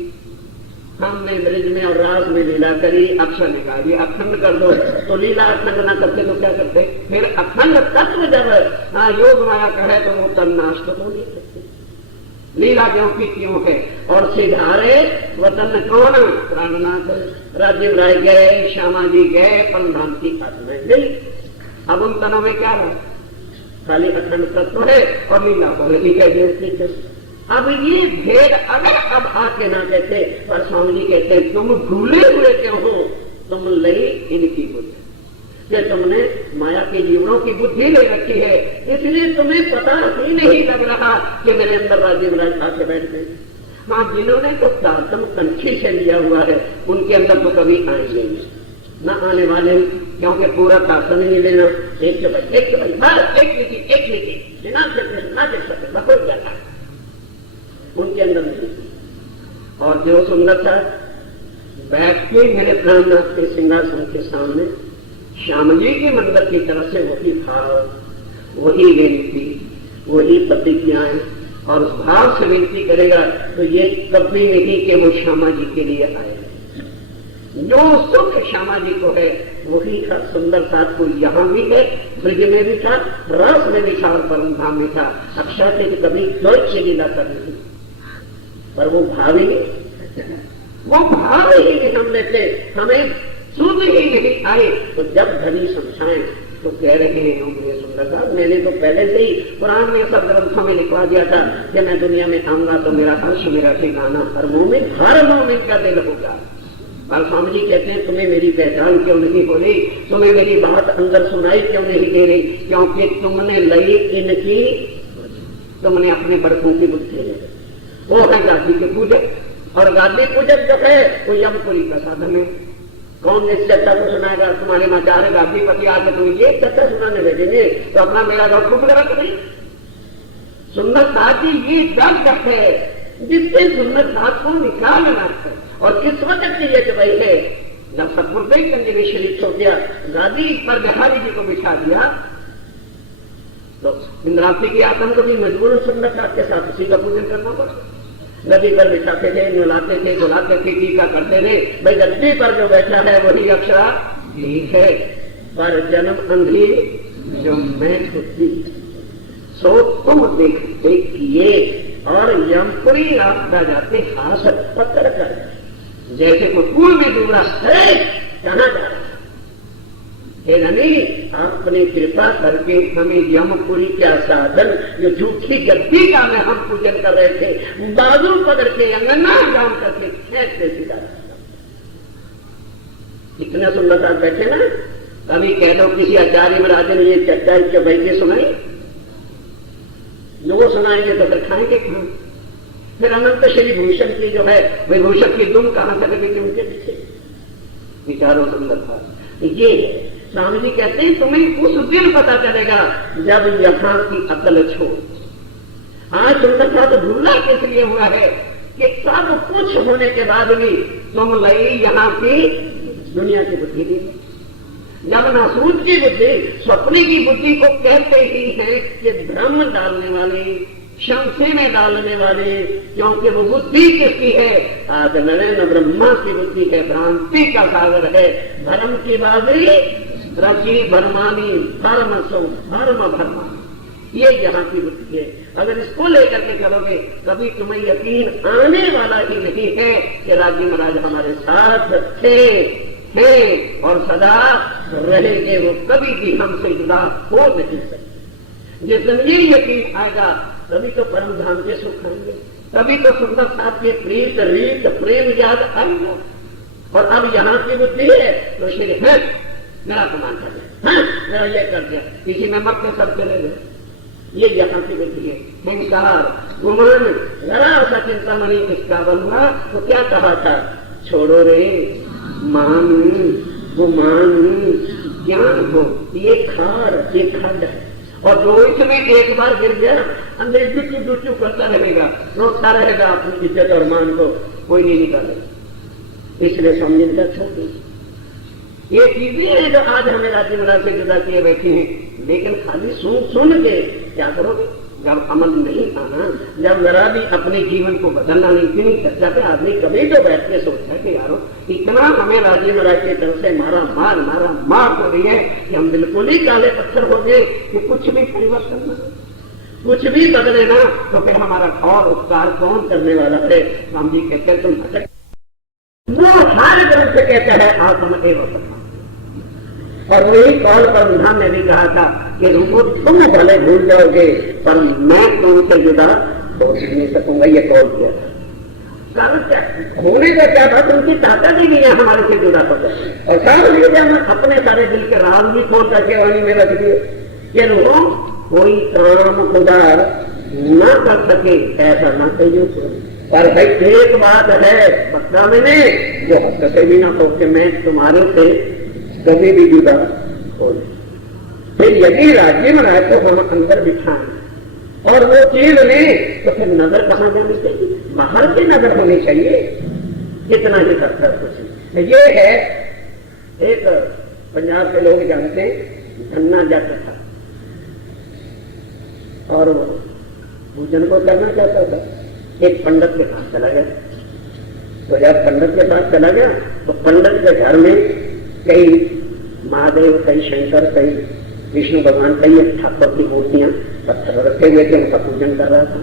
हमने ब्रज में और रास में लीला करी, अक्षर निकाली, अखंड कर दो तो लीला, अखंड ना करते तो क्या करते? फिर अखंड तत्व जब योग माया कहे तो वो तन्नाश तो नहीं सकते। लीला क्यों की क्यों है? और सिधारे वतन कौन? प्राणनाथ राज्य राय गए, श्यामा जी गए, परमधाम आत्मा गई। अब उन तनों में क्या रहा? खाली अखंड तत्व है और लीला हो रही है। अब ये भेद अगर अब आके ना कहते, पर स्वामी जी कहते तुम भूले हुए क्यों हो? तुम लई इनकी बुद्धि, कि तुमने माया के जीवनों की बुद्धि ले रखी है, इसलिए तुम्हें पता ही नहीं लग रहा कि मेरे अंदर राज्य महाराज आके बैठ गए। हाँ, जिन्होंने तो तारतम कंठी से लिया हुआ है उनके अंदर तो कभी आएंगे न आने वाले, क्योंकि पूरा तारतम ही लेना। एक के बाद एक लिखी बिना सकते बहुत जाता है उनके अंदर नहीं। और जो सुंदर था बैठ के मेरे प्राणनाथ के सिंहासन के सामने श्याम जी के मंदिर की तरफ से वही भाव, वही विनती, वही प्रतिज्ञाएं, और उस भाव से विनती करेगा तो ये कभी नहीं कि वो श्यामा जी के लिए आए। जो सुख श्यामा जी को है वही था, सुंदर साथ को यहाँ भी है, ब्रज में भी था, रस में भी था और परम धाम में था। अक्षर से कभी द्वैत से लीला कर नहीं, पर वो भाव ही नहीं, वो भाव ही नहीं हम लेते, हमें सुध ही नहीं आए। तो जब धनी समझाएं तो कह रहे हैं मेरे सुंदर साहब, मैंने तो पहले से ही पुराण में सब ग्रंथों में लिखवा दिया था कि मैं दुनिया में आऊंगा तो मेरा अर्श मेरा ठिकाना, हर मोमिन का दिल होगा। और स्वामी जी कहते हैं तुम्हें मेरी पहचान क्यों नहीं हो रही, तुम्हें मेरी बात अंदर सुनाई क्यों नहीं दे रही? क्योंकि तुमने लई इनकी, तुमने अपने बड़कों की बुद्धि ले। वो है गादी के पूजक, और गादी पूजक जो है वो यमपुरी का साधन है। कौन इस चर्चा को सुनाएगा? तुम्हारे माचार्य गादी पति आकर तुम ये चर्चा सुनाने लगेंगे तो अपना मेरा गाँव खूब गलत नहीं। सुंदर साथ ही ये दर्द है जिससे सुंदर साथ को निकालना है। और किस वक्त की ये जवाई है? जब सतगुरुदेव चंद जी ने शरीर छोड़ दिया, गादी पर बिहारी जी को बिठा दिया तो इंद्रावती की आत्मा को भी मजबूर सुंदर साथ के साथ उसी का पूजन करना पड़ा। गद्दी पर बिठाते थे, मिलाते थे, बुलाते थे, टीका करते थे। भाई गद्दी पर जो बैठा है वही अक्षरा ठीक है, पर जन्म अंधी जो मैं खुदी सो तुम देखते किए। और यमपुरी रास्ता जाते हाथ पकड़ कर, जैसे कोई कुएं में डूबा है, कहाँ जा रहा? हे रानी, आपने कृपा करके हमें यमपुरी का साधन, जो झूठी गद्दी का में हम पूजन कर रहे थे, बाजू पकड़ के अंगना जाम करके खेचते सीधा। इतने सुंदर साथ बैठे ना, कभी कह दो किसी आचार्य महाराज ने ये चर्चा इसके बैठे सुनाई, जो सुनाएंगे तो फिर खाएंगे कहां? फिर अनंत श्री भूषण की जो है विभूषण की दुम कहां से लगी थी उनके पीछे? विचारों सुंदर था। ये स्वामी जी कहते हैं तुम्हें उस दिन पता चलेगा जब यहां की अकल छोड़। आज सुंदर था तो भूलना किस लिए हुआ है कि सब कुछ होने के बाद भी तुम लई यहाँ की दुनिया की बुद्धि ली। जब नासूद की बुद्धि स्वप्ने की बुद्धि को कहते ही है कि भ्रम डालने वाले, शंसे में डालने वाले, क्योंकि वो बुद्धि किसकी है? आज नरेंद्र ब्रह्मा की बुद्धि है, भ्रांति का सागर है, भरम की बाजरी रची भरमानी, धर्म सो धर्म भरमा। ये यहाँ की बुद्धि है। अगर इसको लेकर के चलोगे कभी तुम्हें यकीन आने वाला ही नहीं है कि राज्य महाराज हमारे साथ थे और सदा रहेंगे, वो कभी भी हमसे जुदा हो नहीं सकते। जिस दिन ये यकीन आएगा तभी तो परम धाम के सुख आएंगे, तभी तो सुंदर साथ के प्रीत रीत प्रेम याद आएगा। और अब यहाँ की बुद्धि है तो श्री है मेरा अपमान कर दिया, मेरा ये कर दिया, किसी में मत सब चले गए। ये यहाँ की बुद्धि है। हिंकार गुमान जरा सा चिंतामणि किसका बनूंगा तो क्या कहा था, छोड़ो रे मान गुमान ज्ञान हो, ये खार ये खंड है। और जो इसमें एक बार गिर गया अंदर डुचू डुचू करता रहेगा, रोकता रहेगा अपनी इज्जत और मान को, कोई नहीं निकालेगा। इसलिए समझिएगा छोटी ये चीजें हैं जो आज हमें राज्य महाराज से जुदा किए बैठी हैं। लेकिन खाली सुन के क्या करोगे जब अमल नहीं आना, जब जरा भी अपने जीवन को बदलना नहीं। इतनी चर्चा पे आदमी कभी तो बैठ के सोचता है कि यारो इतना हमें राज्य महाराज की तरफ से मार हो रही है कि हम बिल्कुल ही काले पत्थर हो गए कि कुछ भी परिवर्तन न, कुछ भी बदले ना तो फिर हमारा और उपकार कौन करने वाला है। राम जी कहते हैं तुम भटक, वो हर ग्रंथ कहते हैं आत्म एवं। और वही कौल पर उन्होंने ने भी कहा था कि रुको तुम भले भूल जाओगे पर मैं तुमसे जुदा हो नहीं सकूंगा, ये कौल किया था। कारण क्या होने का क्या था, उनकी ताकत ही नहीं है हमारे से जुदा होता। और सारे हम अपने सारे दिल के राज भी खोल करके वाणी में रख दिए कि रुको कोई काम खुदा न कर सके ऐसा ना कहिए। पर भाई एक बात है पक्का मैंने वो हक से भी ना हो कि मैं तुम्हारे से कभी भी जुदा हो। फिर यदि राज्य में आए तो हम अंदर बिठाएं और वो चीज नहीं तो फिर नजर कहाँ जानी चाहिए, बाहर की नजर होनी चाहिए। इतना ही करता कुछ ये है। एक पंजाब के लोग जानते हैं धन्ना जट था और पूजन को करना चाहता था। एक पंडित के पास चला गया, तो जब पंडित के पास चला गया तो पंडित के घर में कई महादेव कई शंकर कई विष्णु भगवान कई ठाकुर की मूर्तियां पत्थर रखे हुए थे, उनका पूजन कर रहा था।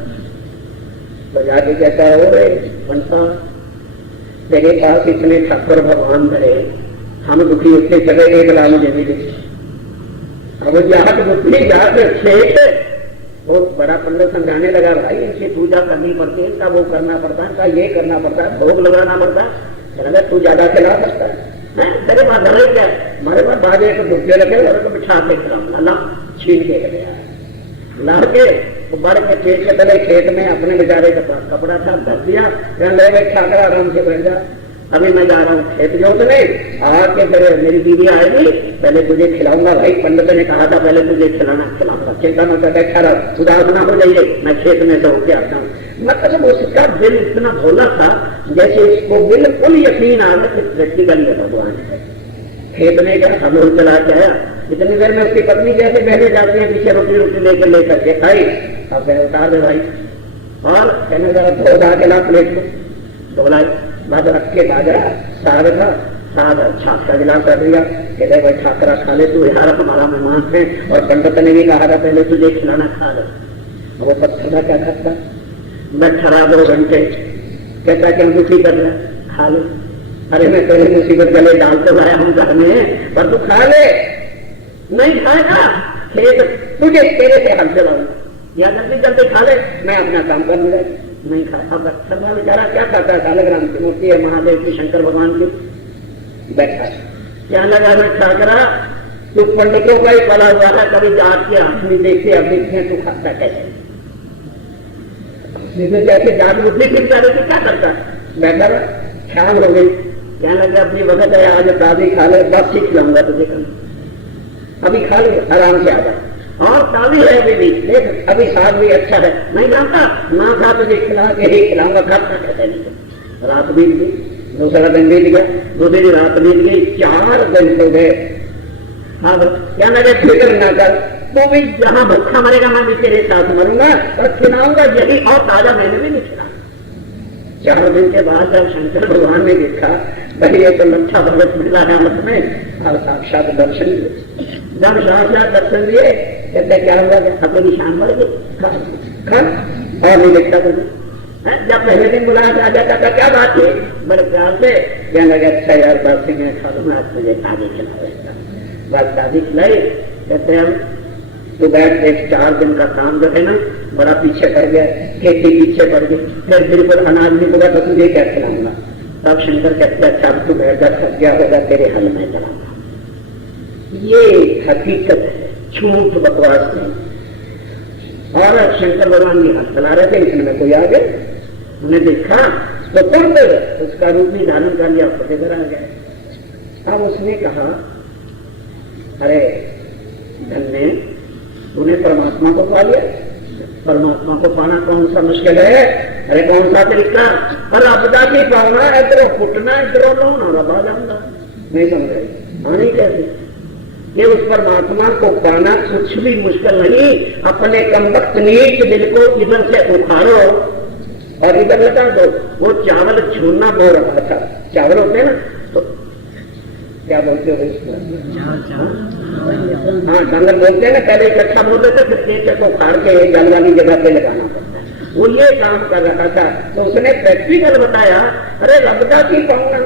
तो जाके कहता है अरे बनता तेरे पास इतने ठाकुर भगवान रहे, हम दुखी उससे चले एक लाख मुझे भी दे। अब जहां दुखी जाकर खेत वो बड़ा पंडित समझाने लगा भाई इनकी पूजा करनी पड़ती है, इनका वो करना पड़ता है, इनका ये करना पड़ता है, भोग लगाना पड़ता है। तू ज्यादा खिला सकता है तेरे पास घर क्या हमारे पास बाजे को डुबके रखे और तो बिठा के खिलाऊंगा ला छीन के गया ला के तो बड़ के खेत के तले खेत में अपने बेचारे के पास कपड़ा था धर दिया, ले गए ठाकर आराम से बैठ जा। अभी मैं जा रहा हूँ खेत जोतने, आके फिर मेरी दीदी आएगी पहले तुझे खिलाऊंगा। भाई पंडित ने कहा था पहले तुझे खिलाऊंगा, चिंता मत कर खा रहा उदास ना हो जाइए, मैं खेत में से होके आता हूँ। मतलब उसका दिल इतना भोला था जैसे उसको बिल्कुल यकीन आ रहा कि व्यक्ति का लिए भगवान है। खेत में गया हम चला के आया, इतनी देर में उसकी पत्नी जैसे बहने जाती है पीछे रोटी रोटी लेकर के खाई। अब उतार दे भाई और कहने जरा धो धा के ला प्लेट में धोलाई बाद रख के बाजा साग था, साग छाछ का गिलास कर दिया, कहते भाई ठाकरा खा ले तू यार हमारा मेहमान है। और पंडित ने भी कहा था पहले तुझे खिलाना खा ले। वो पत्थर का क्या खाता बैठा रहा 2 घंटे, कहता कि हम दुखी कर रहे खा ले। अरे मैं तेरी मुसीबत गले डालते लाया हूँ घर में पर तू खा ले। नहीं खाएगा खेत तुझे तेरे से हाथ चलाऊंगा, या जल्दी जल्दी खा ले मैं अपना काम कर लूंगा। नहीं खाया। अब सर्वा बेचारा क्या खाता है, सालग्राम की मूर्ति है महादेव की शंकर भगवान की, बैठा क्या लगा मैं ठाकरा तू पंडितों का ही पला हुआ है, कभी जात के हाथ में देखे अब देखते तू खाता कैसे जैसे जात बुद्धि फिरता रहे क्या करता बैठा रहा। शाम हो गई, क्या लगे अपनी वक्त है आज दादी खा ले बस सीख लाऊंगा तुझे कल, अभी खा ले आराम से आ जाए। और ताज़ी है अभी भी देख, अभी साग भी अच्छा है, नहीं जानता ना खा तुझे खिला के ही खिलाऊंगा, खाता कहते नहीं। रात बीत गई, दूसरा दिन बीत गया, दूसरी रात बीत गई, 4 दिन हो गए। हाँ क्या लगे फिक्र ना कर, तो भी जहां भूखा मरेगा मैं भी तेरे साथ मरूंगा और खिलाऊंगा यही, और ताजा मैंने भी नहीं खिलाऊंगा। 4 दिन के बाद जब शंकर भगवान ने देखा भाई ये तो लच्छा भगत मिला है मत में, और साक्षात दर्शन दिए। जब साक्षात दर्शन दिए कहते क्या हुआ कि खतरे निशान बढ़ गए खा और नहीं देखता तुझे। जब पहले दिन बुलाया था जाता था क्या बात थी, बड़े प्यार से कहने लगे अच्छा यार बात से मैं खा लूंगा, आज तुझे आगे खिलाएगा। बात दादी खिलाई, कहते हम तो बैठ देख 4 दिन का काम जो है ना बड़ा पीछे पड़ गया, खेती पीछे पड़ गई, फिर बिल्कुल अनाज नहीं मिला तो तुझे क्या खिलाऊंगा। तब शंकर कहते अच्छा तू बैठ जा, थक गया होगा तेरे हल में चलाऊंगा। ये हकीकत है, झूठ बकवास नहीं। और शंकर भगवान ये हाथ चला रहे थे, इतने कोई आ गए, उन्हें देखा तो तुरंत उसका रूप भी धारण कर लिया, इधर आ गया। अब उसने कहा अरे धन्य तूने परमात्मा को पा लिया, परमात्मा को पाना कौन सा मुश्किल है, अरे कौन सा तरीका, पर आपदा की पावना इधरों फुटना इधरों लोना रबा जाऊंगा, नहीं समझ आनी कैसे। ये उस परमात्मा को पाना कुछ भी मुश्किल नहीं, अपने कमबख्त नीच दिल को इधर से उखाड़ो और इधर लगा दो। वो चावल छूना बोल रहा था, चावल होते हैं ना तो क्या बोलते हो हाँ डांगर बोलते हैं ना, पहले इकट्ठा बोल रहे थे, फिर एक को उखाड़ के जल वाली जगह पे लगाना पड़ता है। वो ये काम कर रहा था तो उसने प्रैक्टिकल बताया, अरे रबदा की पाऊंगा,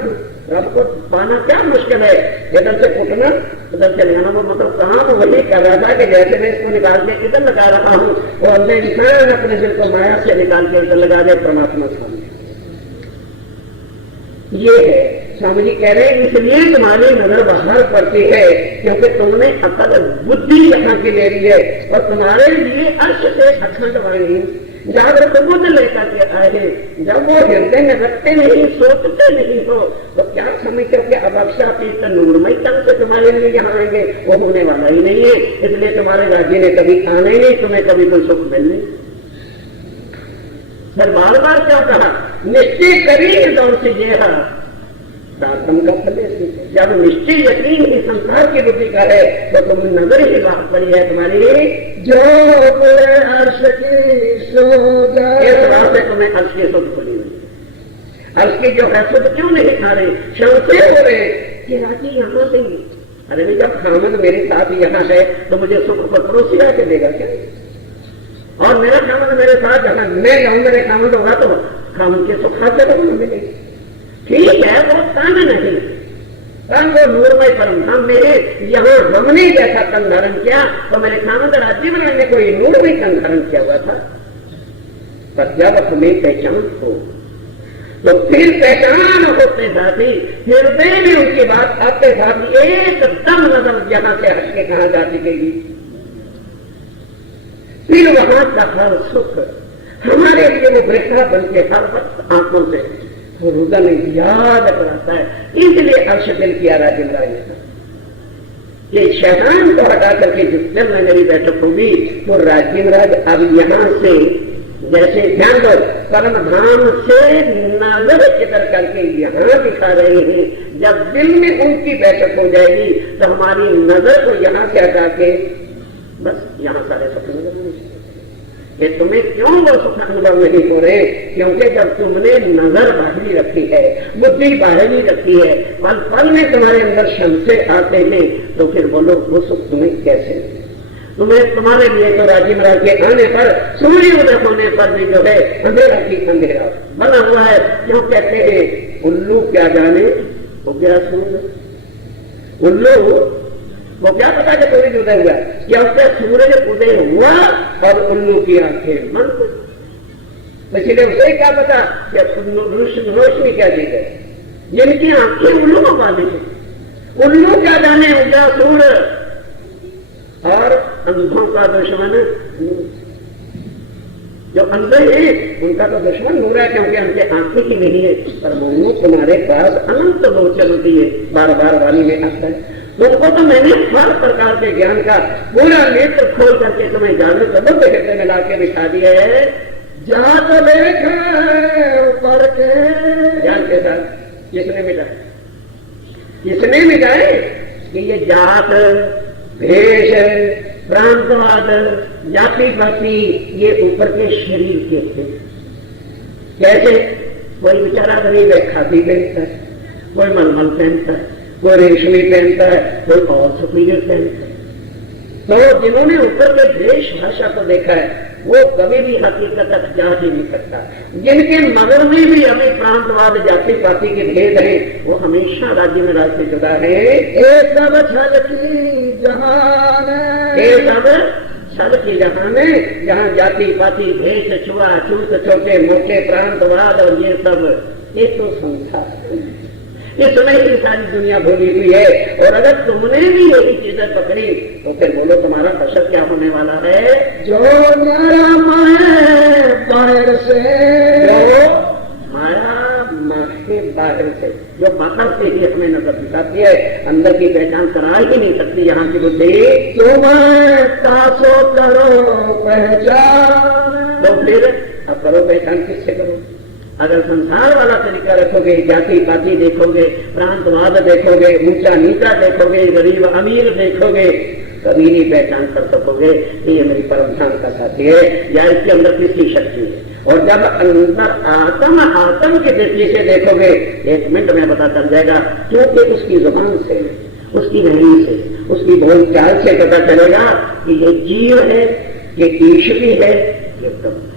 रब को पाना क्या मुश्किल है, इधर से फुटना उधर से लगाना। वो मतलब कहाँ वो वही कर रहा था कि जैसे मैं इसको निकाल के इधर लगा रहा हूँ, वो अंदर इंसान अपने दिल को माया से निकाल के इधर लगा दे परमात्मा सामने। ये है स्वामी जी कह रहे हैं, इसलिए तुम्हारी नजर बाहर पड़ती है क्योंकि तुमने अकल बुद्धि यहाँ की ले ली है, और तुम्हारे लिए अर्श से अखंड वाणी जागृत बुद्ध लेकर के आए। जब वो हृदय में रखते नहीं, सोचते नहीं हो तो क्या समझते हो कि अब अक्षरातीत नूरमय तन से तुम्हारे लिए यहाँ आएंगे, वो होने वाला ही नहीं है। इसलिए तुम्हारे राज्य ने कभी आना ही नहीं, तुम्हें कभी कोई सुख मिलने। सर बार बार क्यों कहा, निश्चय करी दौर से ये प्रार्थना का फल है। जब निश्चय यकीन ही संसार की बुद्धि का है तो तुम नजर ही बात पड़ी है तुम्हारी, जो अर्श की सुध, इस बात से तुम्हें अर्श की सुध खुली हुई। अर्श की जो है सुध क्यों नहीं खा रहे, शंके हो रहे कि राजी यहाँ से, अरे भी जब खामद मेरे साथ यहाँ है तो मुझे सुख पर पड़ोसी आके देगा क्या, और मेरा खामद मेरे साथ जहाँ मैं जाऊं मेरे खामद होगा तो खामद के सुख हाथ से मिलेगी। ठीक है वो तन नहीं, तन वो नूरमय परम धाम मेरे यहाँ रमनी जैसा तन धारण किया, तो मेरे खामद राज्य में ने कोई नूरमय तन धारण किया हुआ था। पर जब हमें पहचान हो तो फिर पहचान होते साथ ही हृदय में उनकी बात आपके साथ एकदम नजर यहाँ से हट के कहा जा सकेगी। फिर वहां का हर सुख हमारे लिए वो वृथा बन के हर वक्त आंखों से रुदन याद कराता है। इसलिए अर्श दिल की आराधना ये शैतान को हटा करके जिस दिन में मेरी बैठक होगी तो राज्य महाराज अब यहाँ से जैसे ध्यान दो परम धाम से नजर चित्र करके यहाँ दिखा रहे हैं। जब दिल में उनकी बैठक हो जाएगी तो हमारी नजर को यहाँ से हटा के बस यहाँ सारे सुख नजर ये तुम्हें क्यों वो सुख अनुभव नहीं हो रहे, क्योंकि जब तुमने नजर बाहरी रखी है, बुद्धि बाहरी रखी है, पल पल में तुम्हारे अंदर शंसे आते हैं, तो फिर बोलो वो सुख तुम्हें कैसे तुम्हें तुम्हारे लिए तो राजी महाराज के आने पर सूर्य उदय होने पर भी जो है अंधेरा की अंधेरा बना हुआ है। क्यों कहते हैं उल्लू क्या जाने वो क्या सूर्य, उल्लू वो क्या पता कि सूरज उदय हुआ, क्या उसका सूरज उदय हुआ और उल्लू की आंखें बंद, इसलिए उसे क्या पता रोशनी क्या चीज है, जिनकी आंखें उल्लू को बांधी है। उल्लू क्या जाने उगया सूर्य और अंधों का दुश्मन जो अंधे है उनका तो दुश्मन हो रहा है क्योंकि उनके आंखें ही नहीं है। पर मोनू तुम्हारे पास अनंत लोचन होती है, बार बार वाणी में आता है। तुमको तो मैंने हर प्रकार के ज्ञान का पूरा नेत्र खोल करके तुम्हें जागृत बुद्ध हृदय में लाके बिठा दिया है। जात देख ऊपर के ज्ञान के साथ किसने मिटाए, किसने मिटाए कि ये जात भेष प्रांतवाद जाति पाति ये ऊपर के शरीर के थे। कैसे कोई बेचारा गरीब है खादी पहनता है, कोई मलमल पहनता है, कोई रेशमी पहनता है, कोई और सुपीरियर पहनता है। तो जिन्होंने ऊपर के देश भाषा को देखा है वो कभी भी हकीकत तक जांच ही नहीं करता। जिनके मगर में भी अभी प्रांतवाद जाति पाति के भेद है वो हमेशा राज्य में राज्य जुदा है। एक सब छल की जहान, एक सब छल की जहान है, जहाँ जाति पाति भेष छुआछूत छोटे मोटे प्रांतवाद और ये सब ये तो संसार है। इसमें ही सारी दुनिया भूली हुई है। और अगर तुमने भी यही चीजें पकड़ी तो फिर बोलो तुम्हारा फसल क्या होने वाला है। जो माया बाहर से, जो माया माहे बाहर से, जो बाहर से ही हमें नजर दिखाती है, अंदर की पहचान करा ही नहीं सकती यहाँ की बुद्धि। तुम तासो करो पहचान, तो फिर अब करो पहचान किससे करो। अगर संसार वाला तरीका रखोगे, जाति पाति देखोगे, प्रांतवाद देखोगे, ऊंचा नीचा देखोगे, गरीब अमीर देखोगे, कभी नहीं पहचान कर सकोगे कि ये मेरी परम धाम का साथी है या इसके अंदर किसकी शक्ति है। और जब अंदर आत्म की दृष्टि से देखोगे 1 मिनट में पता चल जाएगा, क्योंकि उसकी जुबान से, उसकी वाणी से, उसकी बोलचाल से पता चलेगा कि ये जीव है, ये ईश्वरी है, ये ब्रह्म है।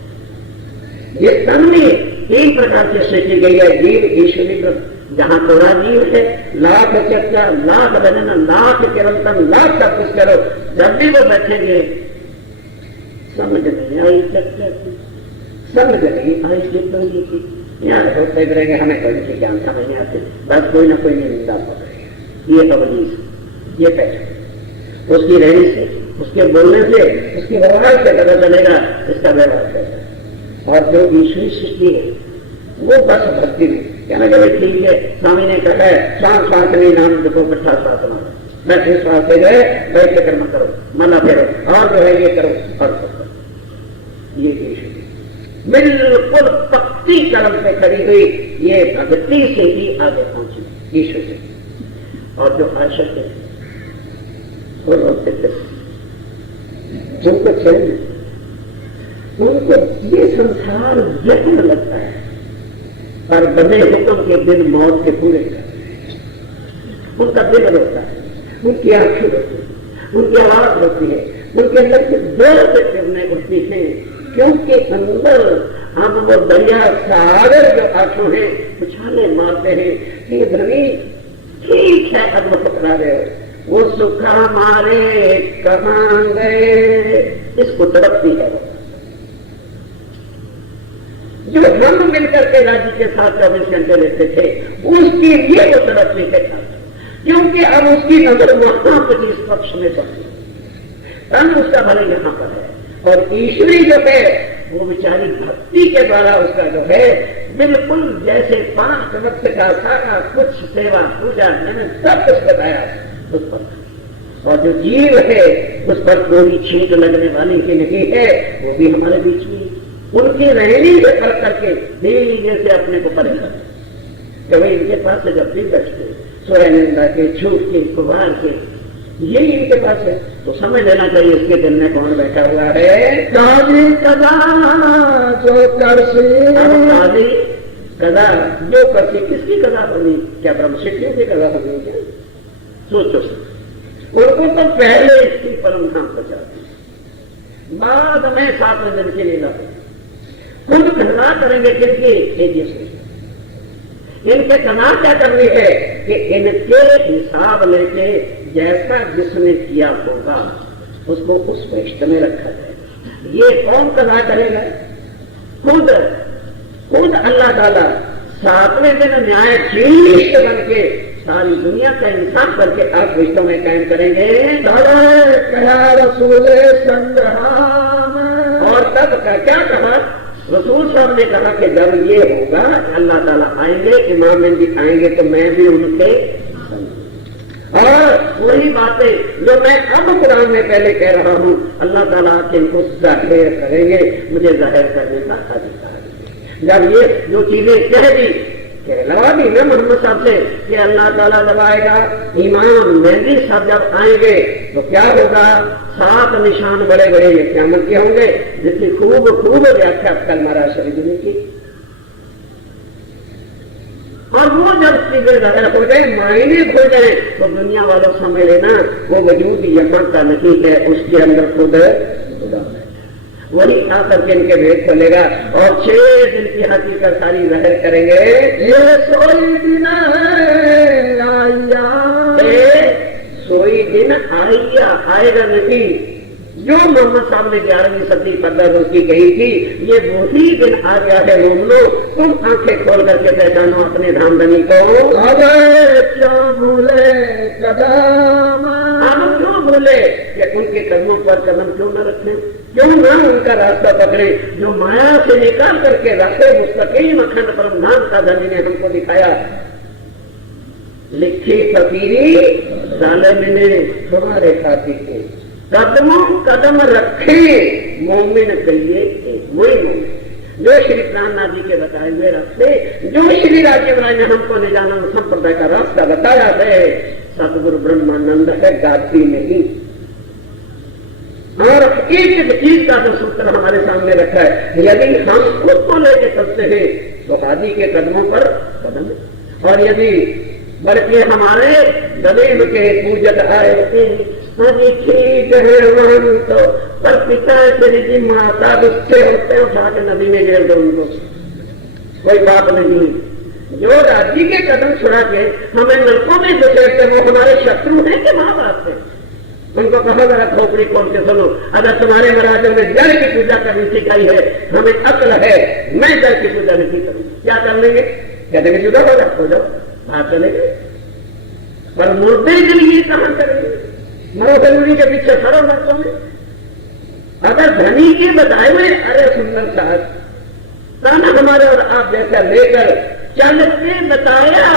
ये तन में 3 प्रकार से सृष्टि गई है, जीव ईश्वरी ब्रह्म। जहां थोड़ा जीव है, लाख चर्चा, लाख भजन, लाख कीर्तन, लाख सब कुछ करो, जब भी वो बैठेंगे समझ नहीं आई चर्चा की, समझ नहीं आई कीर्तन की, यहाँ होते करेंगे, हमें कोई ज्ञान समझ नहीं आते, बस कोई ना कोई निंदा पकड़ेगा। ये अवनीश, ये पहचान उसकी रहने से, उसके बोलने से, उसकी व्यवहार से पता चलेगा इसका व्यवहार कैसा है। और जो ईश्वरी सृष्टि है वो बस भक्ति में कहना चाहिए, ठीक है स्वामी ने कहा है श्वास श्वास नहीं नाम देखो कट्ठा श्वास मारो, बैठे श्वास से गए, बैठ के कर्म करो, मना फेरो, और जो है ये करो और करो। ये ईश्वरी बिल्कुल पक्की कर्म पे खड़ी हुई, ये भक्ति से ही आगे पहुंची ईश्वर से। और जो आशक है वो रोते जिनको चल उनको ये संसार व्यक्त लगता है, पर बने हुक्म के दिन मौत के पूरे कर उनका दिल रोता है, उनकी आंखें रोती है, उनकी आवाज रोती है, उनके अंदर से दर्द करने उठती है, क्योंकि अंदर हम वो दरिया सागर जो आंसू है उछाले मारते हैं कि धनी ठीक है अब पकड़ा रहे हो, वो सुखा मारे कहाँ गए, इसको तड़पती है। जो हम मिलकर के राज्य के साथ 24 घंटे रहते थे उसके लिए वो तड़प लेकर था, क्योंकि अब उसकी नजर वहां पर इस पक्ष में पड़ती, तन उसका भले यहाँ पर है। और ईश्वरी जो है वो बेचारी भक्ति के द्वारा उसका जो है बिल्कुल जैसे 5 वक्त का सारा कुछ सेवा पूजा मैंने सब कुछ बताया उस पर। और जो जीव है उस पर कोई छींक लगने वाली की नहीं है, वो भी हमारे बीच में उनकी रहनी से फर्क करके धीरे से अपने को परेशान कभी इनके पास से जब भी बैठते स्वयनिंदा के, झूठ के, कुमार के, यही इनके पास है, तो समझ लेना चाहिए इसके दिल में कौन बैठा हुआ है। काजी कदा जो करसी, काजी कदा जो करसी, किसकी कदा बनी? क्या ब्रह्म सिद्धियों की कदा बनी? क्या सोचो, उनको तो पहले इसकी परम धाम बचाती, बाद में 7वें दिन की लीला खुद घटना करेंगे किसकी? इनके तनाव क्या करनी है कि इनके हिसाब लेके जैसा जिसने किया होगा उसको उस पृष्ठ में रखा जाएगा। ये कौन कदा करेगा? खुद अल्लाह ताला 7वें दिन न्यायाधीश बन के सारी दुनिया का इंसान करके आप रिश्तों में कायम करेंगे। रसूल संग्राम, और तब का क्या कहा? रसूल साहब ने कहा कि जब ये होगा अल्लाह ताला आएंगे, इमाम मेहदी आएंगे तो मैं भी उनके संग। और वही बातें जो मैं अब कुरान में पहले कह रहा हूँ, अल्लाह ताला आके इनको जाहिर करेंगे, मुझे जाहिर करने का अधिकार है। जब ये जो चीजें कह दी, कहलवा दी ना मोहम्मद साहब से कि अल्लाह ताला जब आएगा, इमाम मेहदी साहब जब आएंगे तो क्या होगा? 7 निशान बड़े बड़े ये क़यामत के होंगे, जिसकी खूब व्याख्या कल महाराज शरीफ ने की। और वो जब चीजें जाहिर हो जाए, मायने खो जाए, तो दुनिया वालों समझ लेना वो वजूद यहाँ का नहीं है, उसके अंदर खुद खुदा है। वही आकर के इनके भेद खोलेगा और 6 दिन की हकीकत सारी जाहिर करेंगे। ये सोई दिन आया, सोई दिन आया, आएगा नहीं। जो मोहम्मद साहब ने 11वीं सदी पद्दर उसकी कही थी, ये वही दिन आ गया है। मोमनो, तुम आंखें खोल करके पहचानो अपने धामधनी को। क्यों भूले कदम, हम क्यों भूले कि उनके कदमों पर कदम क्यों न रखें, क्यों ना उनका रास्ता पकड़े जो माया से निकाल करके रास्ते मुस्तकीम अखंड परमधाम का धनी ने हमको दिखाया। लिखी फकीरी जालिम ने तुम्हारे खातिर को, कदमों कदम रखे मोमिन कहिए, वही मोमिन जो श्री प्राणनाथ जी के बताए हुए रास्ते, जो श्री राजीव राय ने हमको निजानंद संप्रदाय का रास्ता बताया है, सतगुरु ब्रह्मानंद है, गायत्री नहीं। और एक चीज का जो सूत्र हमारे सामने रखा है, यदि हम खुद को लेके चलते हैं तो हादी के कदमों पर कदम, और यदि बल्कि हमारे दलील के पूजक आए ठीक है तो पर पिता श्री जी माता गुस्से होते उठा के नदी में गिर दो उनको, कोई बात नहीं। जो राजी के कदम छुड़ा के हमें नलकों में घुसेड़ते वो हमारे शत्रु हैं कि माँ बाप है। उनको कहो जरा खोपड़ी खोल के सुनो, अगर तुम्हारे महाराजों ने जल की पूजा करनी सिखाई है, हमें अक्ल है, मैं जल की पूजा नहीं करूँ, क्या कर लेंगे? कहते हैं जुदा हो जाओ, हो जाओ, बाहर चलेंगे। पर मुर्दे के लिए कहां करेंगे? मरो जरूरी के पीछे खड़ो रखो में। अगर धनी के बताए हुए अरे सुंदर साहब ताना हमारे और आप जैसा लेकर चल के बताया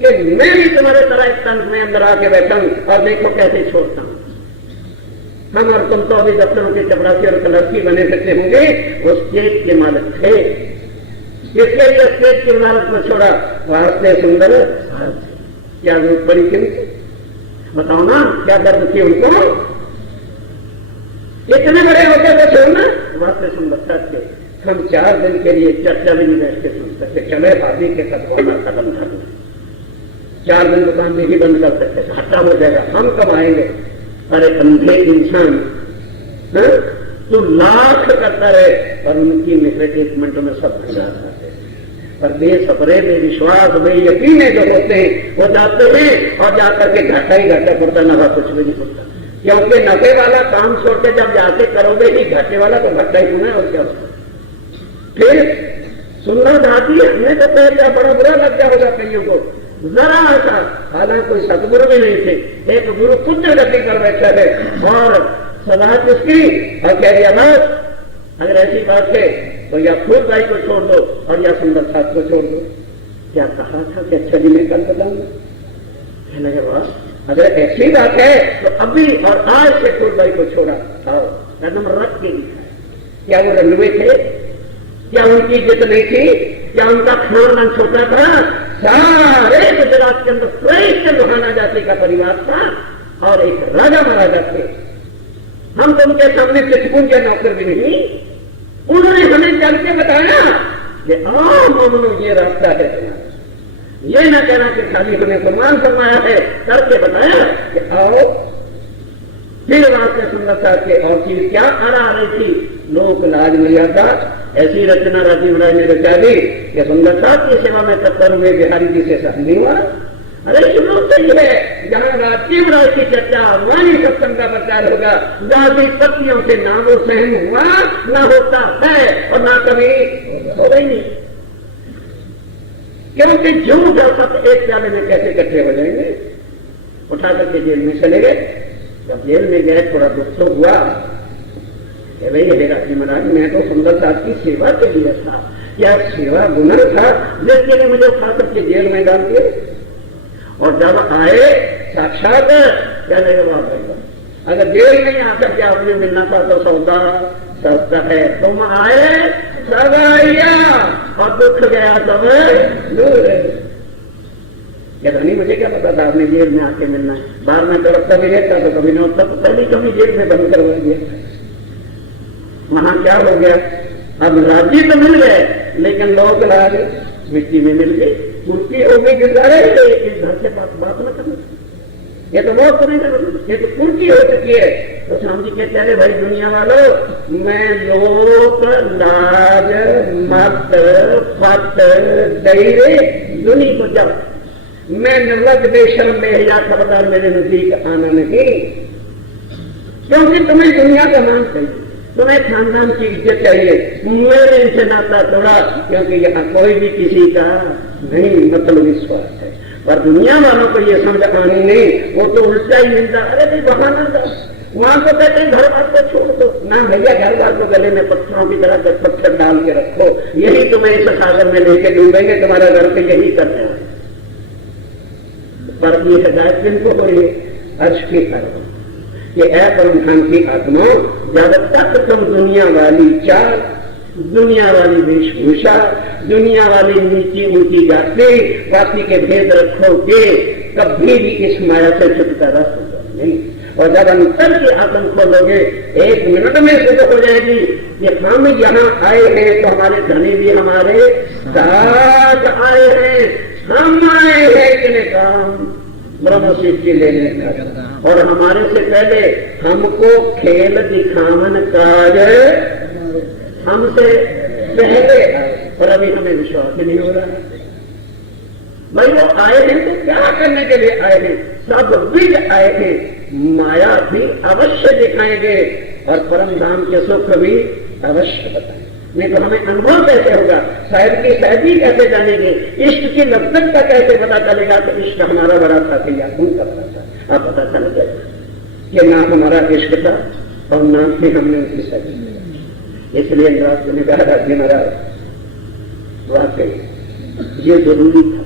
कि मैं भी तुम्हारे तरह एक तंत्र में अंदर आके बैठा हूं और देखो कैसे छोड़ता हूं। हम और तुम तो अभी दफ्तरों के चपरासी और कलरसी बने सकते होंगे, वो स्टेज के मालिक थे। इसके लिए स्टेज की इमारत में छोड़ा, वास्ते सुंदर क्या जरूरत पड़ी क्यों? बताओ ना क्या दर्द थी उनको? इतने बड़े होते तो छोड़ना, वास्ते सुंदरता थे। हम 4 दिन के लिए चर्चा भी नहीं बैठ के सुन सकते, चले भाभी के कदम कदम था, 4 दिन दुकान में ही बंद कर सकते, घाटा हो जाएगा, हम कब आएंगे? अरे अंधे इंसान, तू लाख करता रहे और उनकी मेहनत 1 मिनट में सब भंगार जाते। पर बेसब्रे में विश्वास में यकीन जो होते हैं वो जाते हैं और जाकर के घाटा ही घाटा पड़ता, नफा कुछ भी नहीं पड़ता। क्योंकि नफे वाला काम छोड़ के जब जाके करोगे ही घाटे वाला तो घाटा ही सुना और क्या उसको। फिर सुनना चाहती है, हमें तो क्या बड़ा बुरा लग गया होगा कईयों को, जरा सा, हालांकि कोई सतगुरु भी नहीं थे, एक गुरु पुत्र गति कर बैठा है और सलाह किसकी और कह दिया बस अगर ऐसी बात है तो या फूल भाई को छोड़ दो और या सुंदर साथ को छोड़ दो। क्या कहा था कि अच्छा जी मैं कल बताऊंगा? कहने के बाद अगर ऐसी बात है तो अभी और आज से फूल भाई को छोड़ा, आओ कदम रख के दिखाए। क्या वो रंगवे थे? क्या उनकी इज्जत नहीं थी? क्या उनका खानदान छोटा था? सारे गुजरात के अंदर श्रेष्ठ लोहाना जाति का परिवार था और एक राजा महाराजा थे। हम तो उनके सामने चिटपुंज या नौकर भी नहीं। उन्होंने हमें चल के बताया कि मोमनो ये रास्ता है तुम्हारा, ये न कहना कि खाली हमने सम्मान फरमाया है, करके बताया कि आओ। फिर वास्ते सुंदरता के और चीज क्या आ रही थी, लोक लाज मर्यादा, ऐसी रचना राजीव राय ने रचा दी कि सुंदरता की सेवा में तत्पर हुए बिहारी जी से सहन नहीं हुआ। अरे शुरू से ही है जहां राजीव राय की चर्चा वाणी सत्संग का प्रचार होगा, जाति पत्नियों से ना वो सहन हुआ, ना होता है और ना कभी होगा ही नहीं। क्योंकि झूठ और सत्य एक प्याले में कैसे इकट्ठे हो जाएंगे? उठा करके जेल में चले गए। जब जेल में गए थोड़ा दुख तो हुआ कि भाई हे राजी महाराज मैं तो सुंदर साहब की सेवा के लिए था, क्या सेवा गुना था जिसके लिए मुझे उठा करके जेल में डाल दिए? और जब आए साक्षात कहने के बाद अगर जेल में आकर के आपने मिलना था तो सौदा सस्ता है, तुम आए सब आया और दुख गया सब दूर। नहीं मुझे क्या पता था आपने जेल में आके मिलना है, बाहर में तड़पता भी रहता तो कभी नहीं होता, तो पहली कभी जेल में बंद करवा दिया। वहां क्या हो गया, अब राज्य तो मिल गए लेकिन लोग लाज मिट्टी में मिल गए। पूर्ति हो गई गुजारे इस घर से बात न करना, ये तो बहुत पूरी ये तो पूर्ति हो चुकी है। तो स्वामी जी कहते हैं भाई दुनिया वालों, मैं लोक लाज मत फत डरे दुनी को जब मैं निर्लज बेशर्म बेहया खबरदार मेरे नजदीक आना नहीं, क्योंकि तुम्हें दुनिया का मान चाहिए, तुम्हें खानदान की इज्जत चाहिए, मेरे इनसे नाता तोड़ा, क्योंकि यहाँ कोई भी किसी का नहीं मतलब विश्वास है। पर दुनिया वालों को ये समझ आनी नहीं, वो तो उल्टा ही मिलता, अरे भाई वहां ना था, वहां तो कहते घर बार को छोड़ दो ना भैया, घर बार को गले में पत्थरों की तरह पत्थर डाल के रखो, यही तुम्हें इस सागर में लेके डूबेंगे, तुम्हारा घर पे यही करने वाले। पर ये हिदायत किनको हो रही है? अर्श की तरफ कि ऐ परमधाम की आत्मा, जब तक तुम दुनिया वाली चाल, दुनिया वाली वेशभूषा, दुनिया वाली नीची ऊंची जाति बाकी के भेद रखोगे, कभी भी इस माया से छुटकारा नहीं। और जब अंतर की आत्म खोलोगे, एक मिनट में सिद्ध हो जाएगी कि हम यहाँ आए हैं तो हमारे धनी भी हमारे साथ आए हैं, हम आए हैं इतने काम ब्रह्म सिद्धि लेने का, और हमारे से पहले हमको खेल दिखावन कार्य हमसे पहले आए, और अभी हमें विश्वास नहीं हो रहा है। भाई वो आए हैं तो क्या करने के लिए आए हैं? सब विध आए हैं, माया भी अवश्य दिखाएंगे और परम धाम के सुख भी अवश्य बताएंगे, नहीं तो हमें अनुभव कैसे होगा? शायद की शायदी कैसे जानेंगे? इष्ट की लज्जत का कैसे पता चलेगा? तो इष्ट हमारा बड़ा साथी या कौन का बड़ा था, अब पता चल गया कि ना हमारा इष्ट था और ना ही हमने उनकी शादी की। इसलिए राज्य ने कहा, राज्य महाराज वाकई ये जरूरी था,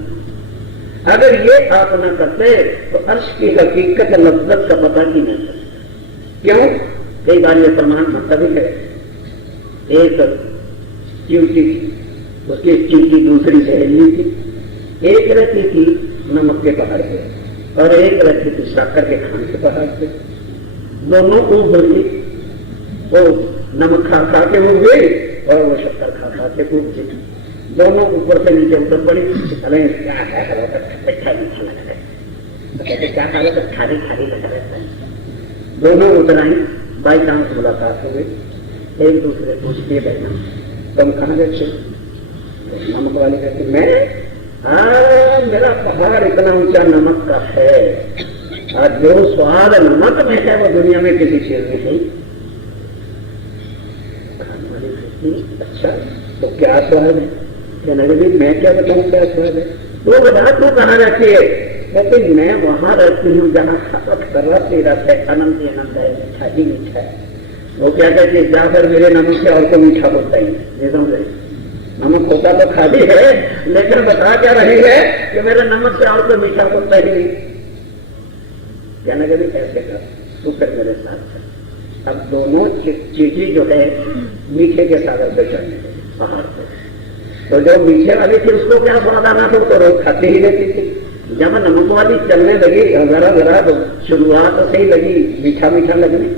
अगर ये आप न करते तो अर्श की हकीकत लज्जत का पता ही नहीं चलता। क्यों? कई बार ये प्रमाण मतलब है, एक चींटी थी, उसकी चींटी दूसरी सहेली थी, एक रहती थी नमक के पहाड़ पे और एक रहती थी शक्कर के खान के पहाड़ पे। दोनों ऊपर थी, वो नमक खा खा के उग गई और वो शक्कर खा खा के उग गई। दोनों ऊपर से नीचे उतर पड़ी। अरे क्या मीठा मीठा लग रहा है, कहते क्या खा रहे, खारी खारी लग रहा है। दोनों उतर आई, बाई चांस मुलाकात हो गई, एक दूसरे पूछते बहना तुम कहाँ रहते? नमक वाली कहती मैं, हाँ मेरा पहाड़ इतना ऊंचा नमक का है और जो स्वाद नमक में है वो दुनिया में किसी चीज में है। अच्छा तो क्या स्वाद है? कहने लगी मैं क्या बताऊं क्या स्वाद है? तो बता तू कहाँ रहती है? कहते मैं वहां रहती हूँ जहाँ रस ही रस है, अनंत ही अनंत है, मीठा ही मीठा है। वो क्या कहती है, जाकर मेरे नमक से और को मीठा बोलता ही नहीं, नमक होता तो खाली है लेकिन बता क्या रही है कि मेरे नमक से और को मीठा बोलता ही नहीं। कहने लगी कैसे कर, तू फिर मेरे साथ चल। अब दोनों चीटी जो है मीठे के सागर पे चढ़ने पहाड़ पे, तो जो मीठे वाली थी उसको क्या स्वाद आना था, तो रोज खाती ही रहती थी। जब नमक वाली चलने लगी जरा जरा तो शुरुआत तो सही लगी, मीठा मीठा लगने,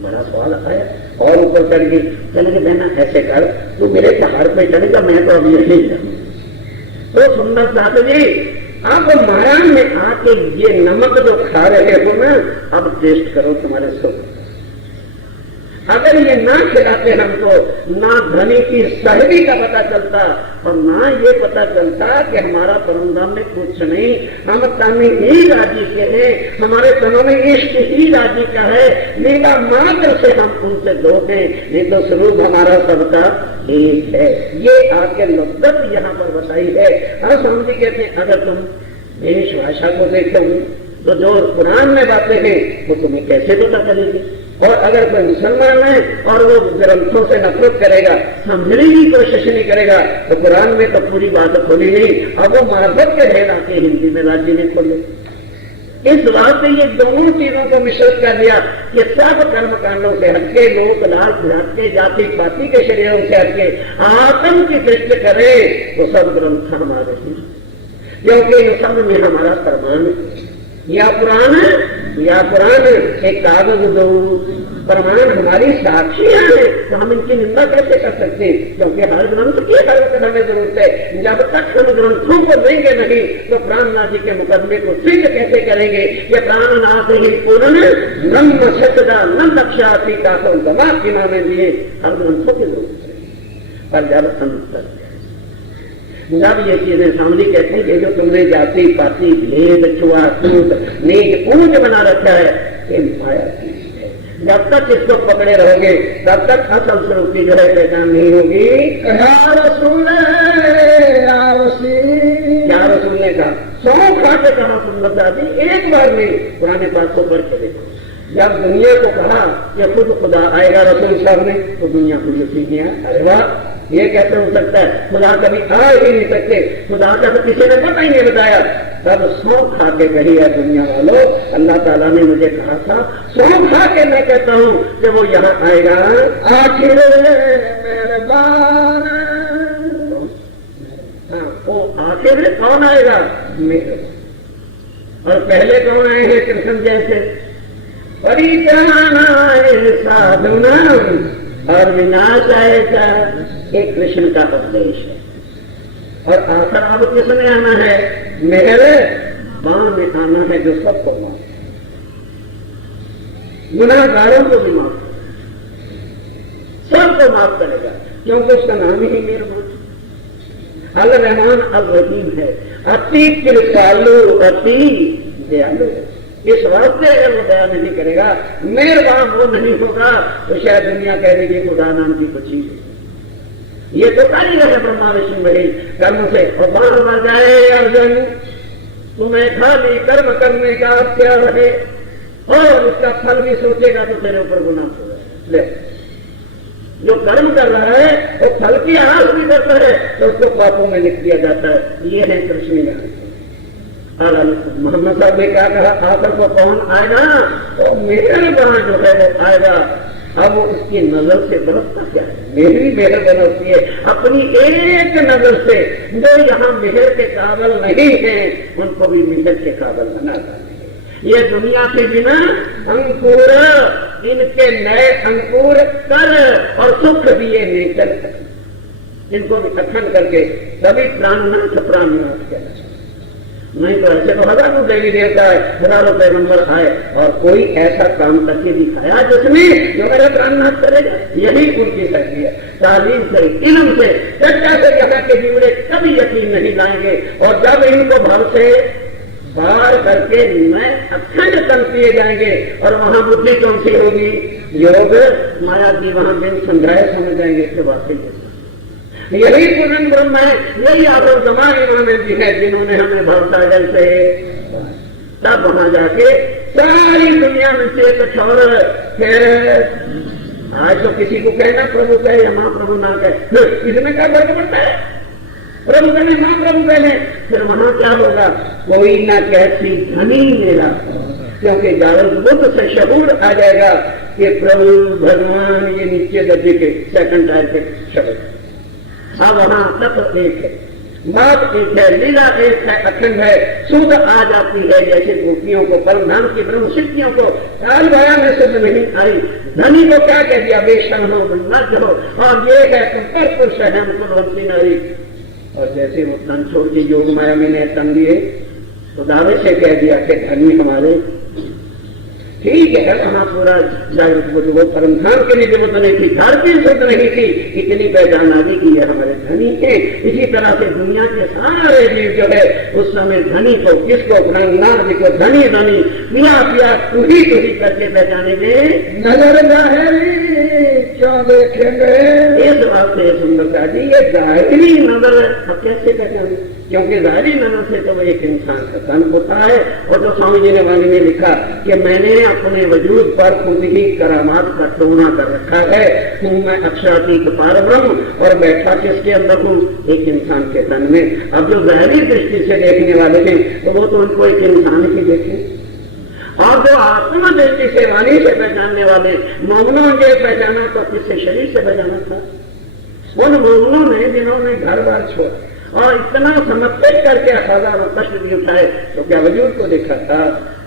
बड़ा स्वाद आया और ऊपर चढ़ गई। चले कि बहना ऐसे कर, तू मेरे पहाड़ पे चढ़ेगा, मैं तो अभी यही जाऊँ। तो सुंदर साथ जी आप माया में आके ये नमक जो खा रहे हो ना, अब टेस्ट करो तुम्हारे सुख। अगर ये ना खिलाते हमको, ना धनी की सहदी का पता चलता और ना ये पता चलता कि हमारा परमधाम में कुछ नहीं, हम तन ही राजी के हैं, हमारे तनों में इष्ट ही राजी का है, लीला मात्र से हम उनसे दो हैं, नहीं तो स्वरूप हमारा सबका एक है। ये आके लज्जत यहाँ पर बताई है। हर समझी कहते हैं अगर तुम देश भाषा को देखो तो जो कुरान में बातें हैं वो तुम्हें कैसे पता चलेगी? और अगर कोई मुसलमान है और वो ग्रंथों से नफरत करेगा, समझने की कोशिश नहीं करेगा, तो कुरान में तो पूरी बात खोली नहीं, अब वो मार्फत के ढेर आके हिंदी में राज्य नहीं खोले। इस बात से ये दोनों चीजों को मिश्रित कर दिया कि सब कर्म कांडों से हटके, लोक लाल हटके, जाति पाति के शरीरों से हटके आत्म की दृष्टि करे तो सब ग्रंथ हमारे हैं, क्योंकि इन सब में हमारा प्रमाण या पुराण एक कागज दो प्रमाण हमारी साक्षियां हैं, तो हम इनकी निंदा कैसे कर सकते हैं? क्योंकि हर ग्रंथ की हर हमें जरूरत है। जब तक हम ग्रंथों को देंगे नहीं तो प्राणनाथ जी के मुकदमे को सिद्ध कैसे करेंगे? ये प्राणनाथ ही पूर्ण ब्रह्म सचदा न लक्ष्याति का तो दमाग की नामे दिए हर ग्रंथों की जरूरत है। पर जब ये चीजें सामने कहते हैं कि जो तुमने जाति पाति भेद छुआछूत नीच ऊंच बना रखा है, ये माया की है। जब तक इसको पकड़े रहोगे तब तक असल स्वरूप की जो है पहचान नहीं होगी। क्या रसूल ने कहा? 100 खा के कहा सुंदरता जी, एक बार नहीं, पुराने बात को पढ़ के देखो। जब दुनिया को कहा कि खुद खुदा आएगा रसूल साहब ने, तो दुनिया को यकीन किया, अरे वाह, ये कैसे हो सकता है? खुदा कभी आ ही नहीं सकते, खुदा का तो किसी ने पता ही नहीं बताया। तब 100 खा के कही है दुनिया वालों, अल्लाह ताला ने मुझे कहा था 100 खा के मैं कहता हूं कि वो यहाँ आएगा। आखिर मेहरबान, वो आखिर कौन आएगा? मेहरबान। और पहले कौन आए हैं? कृष्ण जैसे परिचरानाय साधुनाम और विनाश आएगा। एक कृष्ण का उपदेश है। और आखिर अब किसने आना है? मेरे बाण में आना है जो सबको माफ, गुनाहगारों को भी माफ, सबको माफ करेगा, क्योंकि उसका नाम ही मेहरबान, अल रहमान अल रहीम है, अति कृपालु अति दयालु। इस वास्ते वो दया नहीं करेगा, मेहरबान वो नहीं होगा, तो शायद दुनिया कह देगी खुदा नाम की कुछ चीज। ये तो कर ही रहे ब्रह्मा विष्णु महेश कर्म से। और बाण बजाए अर्जुन, तुम्हें खाली कर्म करने का क्या रहे, और उसका फल भी सोचेगा तो तेरे ऊपर गुनाह होगा। ले, जो कर्म कर रहा है वो फल की आस भी करता है तो उसको पापों में लिख दिया जाता है। ये है कृष्ण ज्ञान। और मोहम्मद साहब ने क्या कहा? आखिर को कौन आएगा? तो मेहरबान जो है वो आएगा। अब उसकी नजर से बरसता क्या है? मेरी मेहर बरसती है अपनी एक नजर से। जो यहाँ मेहर के काबिल नहीं है उनको भी मेहर के काबिल बनाता है। ये दुनिया के बिना अंकुर, इनके नए अंकुर कर और सुख दिए नहीं चल सकते, इनको भी अखंड करके तभी प्राणनाथ प्राणनाथ कहना। नहीं तो ऐसे तो हजारों देवी देवता है, हजारों पैगंबर आए और कोई ऐसा काम करके दिखाया जिसमें जो मेरा प्राणनाथ करेगा। यही उनकी शक्ति है। तालीम से, इल्म से, चर्चा से यहाँ के जीवड़े कभी यकीन नहीं लाएंगे। और जब इनको भव से बाहर करके मैं अखंड तन किए जाएंगे और वहां बुद्धि कौन सी होगी? योग माया की वहां बिन समझाए समझ जाएंगे कि वाकई यही पूर्ण ब्रह्म है, यही आखिर जमाने इमाम जी है जिन्होंने हमें भवसागर से। तब वहां जाके सारी दुनिया में से कुछ और फिर आज तो किसी को कहना प्रभु कहे या मां प्रभु ना कहे, इसमें क्या फर्क पड़ता है? प्रभु कहे मां प्रभु कहे, फिर वहां क्या होगा? कोई ना कैसी धनी मेरा, क्योंकि जागृत बुद्ध से शहूर आ जाएगा कि प्रभु भगवान ये नीचे दर्जे के सेकंड टायर के शब्द। अब वहां तत्व एक है, बात एक है, लीला एक है, अखंड है, शुद्ध आ जाती है। जैसे गोपियों को परम धाम की ब्रह्म सिद्धियों को काल माया में शुद्ध नहीं आई। धनी को क्या कह दिया? बेशर्म हो, मत हो, और ये है तुम पर पुरुष है, हम कुलवंती नारी। और जैसे वो धन छोड़ के योग माया में ने तन दिए तो दावे से कह दिया कि धनी हमारे। ठीक है, वहां पूरा जागृत बुद्ध वो परम धाम के लिए जरूरत नहीं थी, घर की शुद्ध नहीं थी, इतनी पहचान आ गई कि ये हमारे धनी है। इसी तरह से दुनिया के सारे जीव जो है उस समय धनी को, किसको? प्राणनाथ जी को धनी धनी पिया पिया तुही करके पहचानेंगे। नजर क्यों देखेंगे? इस बात से सुंदरता जी ये जाहिरी नजर अब कैसे पहचाने? क्योंकि जाहिरी नजर से तो वो एक इंसान का तन होता है। और जो स्वामी जी ने वाणी में लिखा कि मैंने अपने वजूद पर खुद ही करामात का टोना कर रखा है, हूँ मैं अक्षरातीत पार ब्रह्म और बैठा किसके अंदर हूँ? एक इंसान के तन में। अब जो गहरी दृष्टि से देखने वाले हैं तो वो तो उनको एक इंसान ही देखें, और जो आत्मा दृष्टि से वाणी से पहचानने वाले मोमनों ने पहचाना तो किससे? शरीर से पहचाना था। उन मोमनों ने जिन्होंने घर बार छोड़ा और इतना समर्पित करके हजारों कष्ट भी उठाए तो क्या वजूद को देखा था?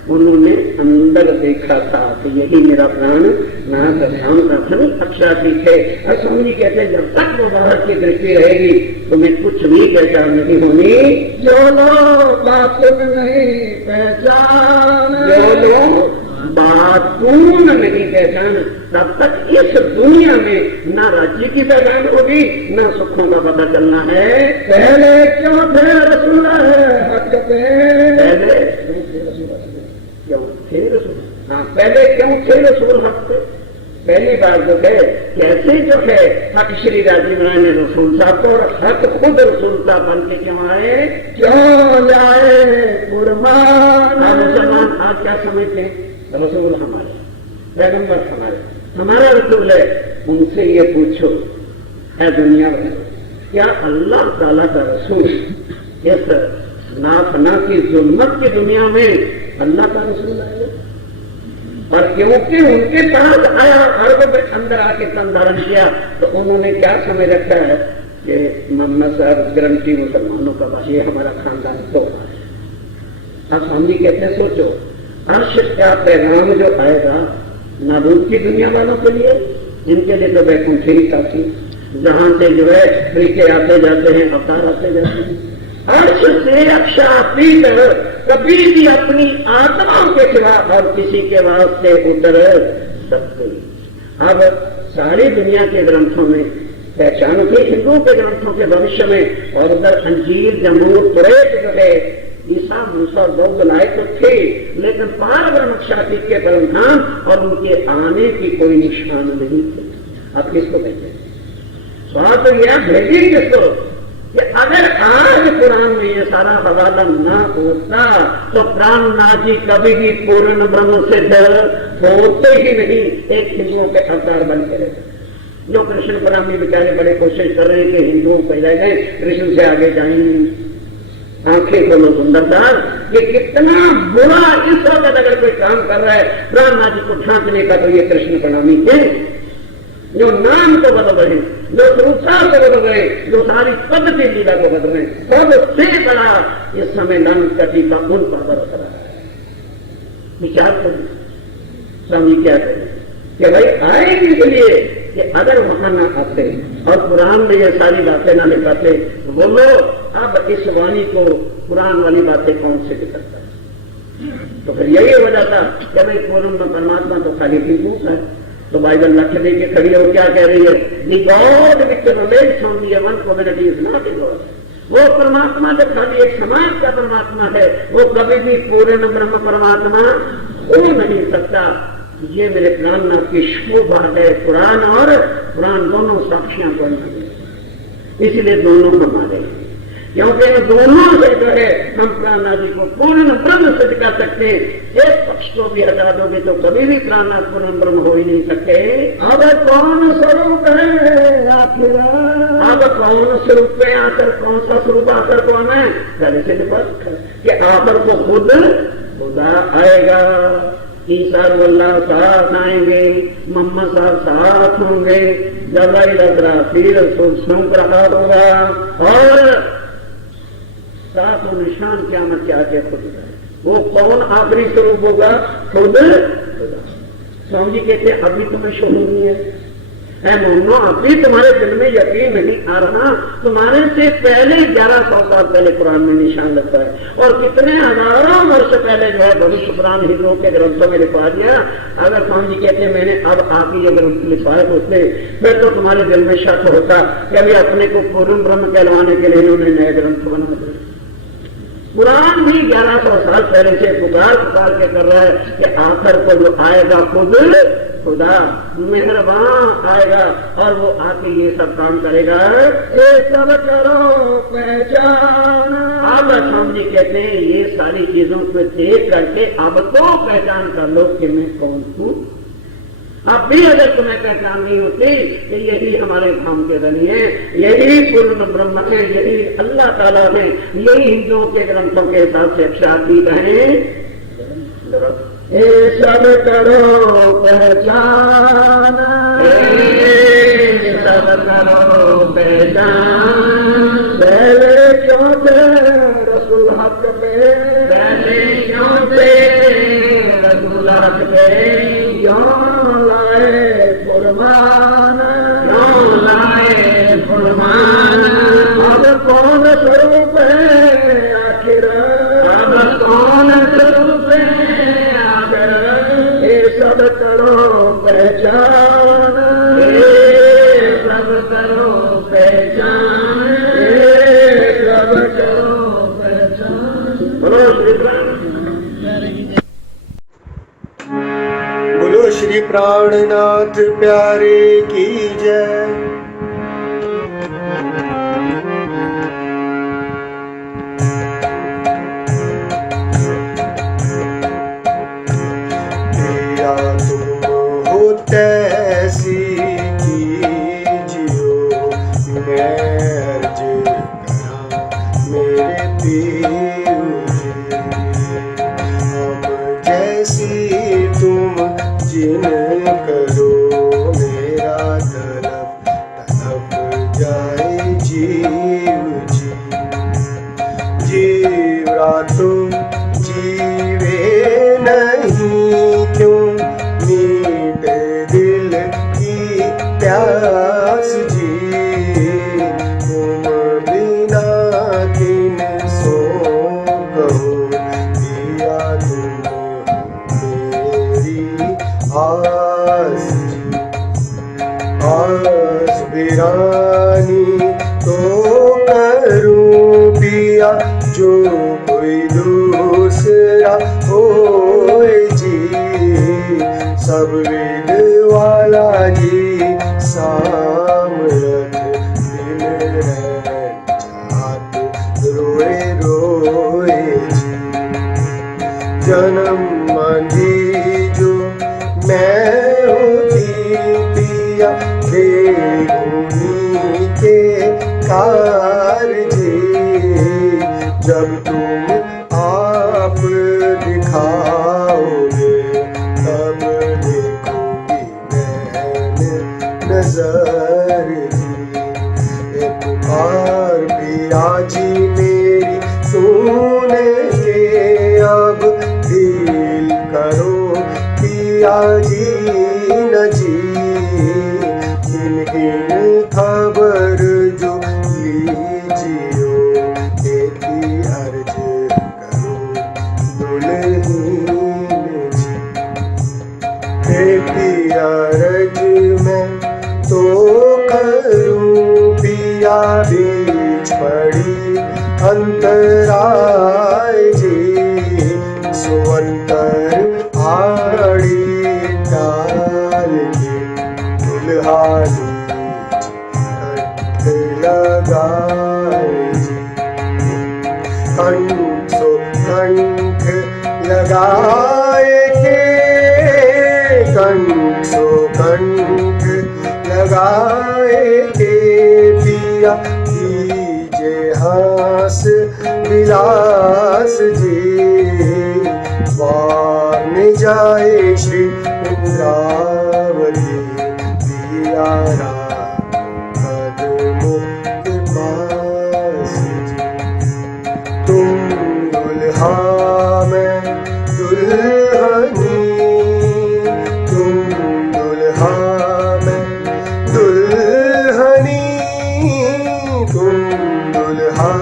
उन्होंने अंदर देखा था कि यही मेरा प्राण नाथ ध्यान का धन अक्षरातीत है। और स्वामी जी कहते हैं जब तक वो बाहर की दृष्टि रहेगी तुम्हें कुछ भी पहचान नहीं होनी। जो लोग बात नहीं पहचान, जो लोग बात पूर्ण नहीं पहचान, तब तक इस दुनिया में ना राज्य की पहचान होगी ना सुखों का पता चलना है। पहले क्यों थे रसूल हक पे, पहले क्यों थे रसूल, हाँ पहले क्यों थे रसूल हक पे। पहली बात जो है कैसे जो है हक श्री राजीव राय ने रसूल साहब को, और हक खुद रसूल साहब बन के क्यों आए, क्यों जाए कुर्बान। मुसलमान आप क्या समझते हैं, रसूल हमारे, पैगंबर हमारे, हमारा रसूल है। उनसे ये पूछो है दुनिया में क्या अल्लाह ताला का रसूल इस नाफना की जुल्मत की दुनिया में अल्लाह का रसूल आया? और क्योंकि उनके पास आया अरब में अंदर आके तन धारण किया तो उन्होंने क्या समझ रखा है कि मोहम्मद साहब गारंटी मुसलमानों का बस, ये हमारा खानदान तो है। अब स्वामी कहते हैं सोचो अर्श का पैगाम जो आएगा नाबूद की दुनिया वालों के लिए, जिनके लिए तो बैकुंठ ही काफी, जहां से जो है तरीके आते जाते हैं, अवतार आते जाते हैं। अर्श से अक्षातीत कभी भी अपनी आत्माओं के सिवा और किसी के वास्ते उतर सकते। अब सारी दुनिया के ग्रंथों में पहचान थी, हिंदुओं के ग्रंथों के भविष्य में, और उधर अंजीर जमूर तुरैत जो है ईसा मूसा बौद्ध लाए तो थे, लेकिन पार ब्रह्म क्षातीत के परमधाम और उनके आने की कोई निशान नहीं थे। अब किसको कहते हैं स्वाद यह भेजी किसको कि अगर आज कुरान में ये सारा हवाला ना होता तो प्राणनाथ जी कभी भी पूर्ण ब्रह्म से होते ही नहीं, एक हिंदुओं के अवतार बन के रहते। जो कृष्ण परामी बेचारे बड़े कोशिश कर रहे हैं कि हिंदुओं पैदा गए कृष्ण से आगे जाएंगे। आंखें खोलो सुंदरता कि कितना बुरा इस वक्त अगर कोई काम कर रहा है प्राणनाथ जी को ढांकने का, तो ये कृष्ण प्रणामी थे जो नाम को बदल रहे, जो संसार को बदल रहे, जो सारी पद्धति लीला को बदल रहे, सबसे बड़ा इस समय नानक का टीका उन पर बरस रहा है। विचार करें स्वामी क्या करें कि भाई आएंगे इसलिए कि अगर वहां ना आते और कुरान में ये सारी बातें ना लिखाते तो बोलो अब इस वाणी को कुरान वाली बातें कौन से लिखता है। तो फिर यही हो जाता कि भाई पूर्ण परमात्मा तो खाली टीकू है। तो बाइबल लक्ष्य दे के खड़ी और क्या कह रही है, the God which relates on the one community is not a God. वो परमात्मा जो खाली एक समाज का परमात्मा है, वो कभी भी पूर्ण ब्रह्म परमात्मा हो नहीं सकता। ये मेरे प्राणनाथ की शुभ बात है। कुरान और कुरान दोनों साक्षियां को इसलिए दोनों को मारे, क्योंकि इन दोनों से जो है हम प्राणनाथ जी को पूर्ण ब्रह्म सिद्ध कर सकते हैं। एक पक्ष को भी हटा दोगे तो कभी भी प्राणनाथ पूर्ण ब्रह्म हो ही नहीं सकते। अब कौन स्वरूप है आखिर, अब कौन स्वरूप है आकर, कौन सा स्वरूप आकर कौन है, पहले से निपट कि आकर को खुद खुदा आएगा। ईसा अल्लाह साथ आएंगे, मोहम्मद साहब साथ होंगे, जबराइल फिर सूंघ रहा होगा और सात निशान क़यामत के आगे खुद वो कौन आखिरी स्वरूप होगा, खुद खुदा। स्वामी जी कहते हैं अभी तुम्हें शोध नहीं है मोहनो, अभी तुम्हारे दिल में यकीन नहीं आ रहा। तुम्हारे से पहले 1100 साल पहले कुरान में निशान लगता है, और कितने हजारों वर्ष पहले जो है भविष्य पुराण हिंदुओं के ग्रंथों में लिखवा दिया। अगर स्वामी जी कहते हैं मैंने अब आके ये ग्रंथ लिखवाए होते फिर तो तुम्हारे दिल में शक होता कि अभी अपने को पूर्ण ब्रह्म कहलवाने के लिए इन्होंने नए ग्रंथ बना दिए। कुरान भी 1100 साल पहले से पुकार के कर रहा है कि आखिर को जो आएगा खुद खुदा मेहरबान आएगा और वो आके ये सब काम करेगा। ये सब करो पहचान। अब हम जी कहते हैं ये सारी चीजों को देख करके अब तो पहचान कर लो कि मैं कौन हूँ। अब भी अगर तुम्हें पहचान नहीं होती कि यही हमारे धाम के धनी है, यही पूर्ण ब्रह्म है, यही अल्लाह ताला है, यही हिंदुओं के ग्रंथों के हिसाब से अक्षरातीत है। ये सब करो पहचान, सब करो पहचान। पहले क्यों थे रसूल हक पे, पहले क्यों थे से क्यों लाए फुरमान, क्यों लाए फुरमान। अब कौन स्वरूप है आखिर, अब कौन स्वरूप है आखिर। ये सब करो पहचान, ये सब करो पहचान, ये सब करो पहचान। बोलो श्री बोलो श्री प्राणनाथ प्यारे की जय। प्रिया तुम हो तैसी कीजियो, मैं अर्ज करा मेरे पीर जी। अब जैसी तुम जिन करो, मेरा तड़प तड़प जाए जीव जी। जीवरा तुम जीवे नहीं क्यों, मीठे दिल की प्यास जी। तुम बिना किन सो कहो, पिया तुम मेरी आस जी। आस बिरानी तो करूं पिया, जो कोई दूसरा होए जी। सब वेद वाला जी सामरथ, दिन रैन जात रोए रोए जी। जन्म मंदी जो मैं होती पिया, बेगुनी के कारजे। जब तुम आप दिखाओगे, तब देखोगी मैंने नजर दी। ये पुकार पिया जी मेरी सुन के, अब दिल करो पिया जी न जी। किन किन खबर जो लीजियो, एक ही अर्ज करो दुल्हन जी। एक ही अर्ज मैं तो करूं पिया, बीच पड़ी अंतराय जी। सो अंतर आड़ी डाल के, दुल्हा कंठ लगाए जी। कंठ सो कंठ लगाए के, कंठ सो कंठ लगाए के पिया। कीजे हास विलास जी, वार में जाए श्री इंद्रावती। पिया कदमों के पास जी। तुम दुल्हा मैं दुल्हनी, तुम दुल्हा मैं दुल्हनी। तुम दुल्हा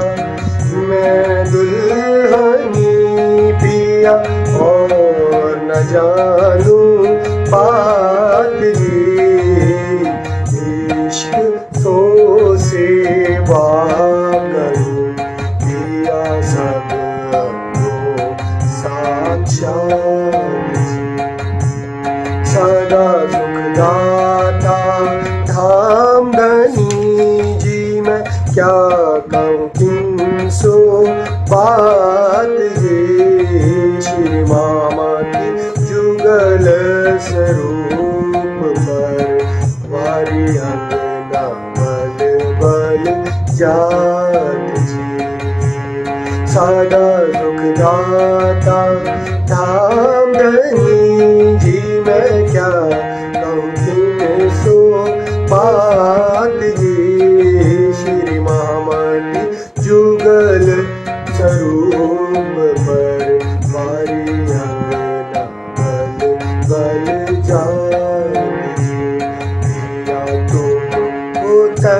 मैं दुल्हनी पिया, और न जानू बात जी। इश्क सो सेवा करूं पिया, सब को साक्षात जी। सदा सुखदाता धाम धनी जी, मैं क्या कहूँ किन सो बात जी। श्री मामा की जुगल स्वरूप पर, वारी अंगना बल बल जात जी। सदा सुखदाता धाम धनी जी, मैं क्या कहूँ किन सो बात जी। श्री महामती जुगल स्वरूप पर, वारी अंगना बल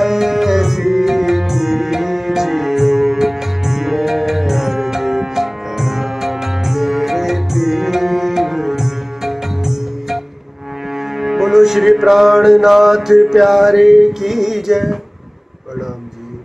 ऐसी कीजिए, मैं अर्ज करां मेरे पीर जी। बोलो श्री प्राणनाथ प्यारे की जय। प्रणाम जी।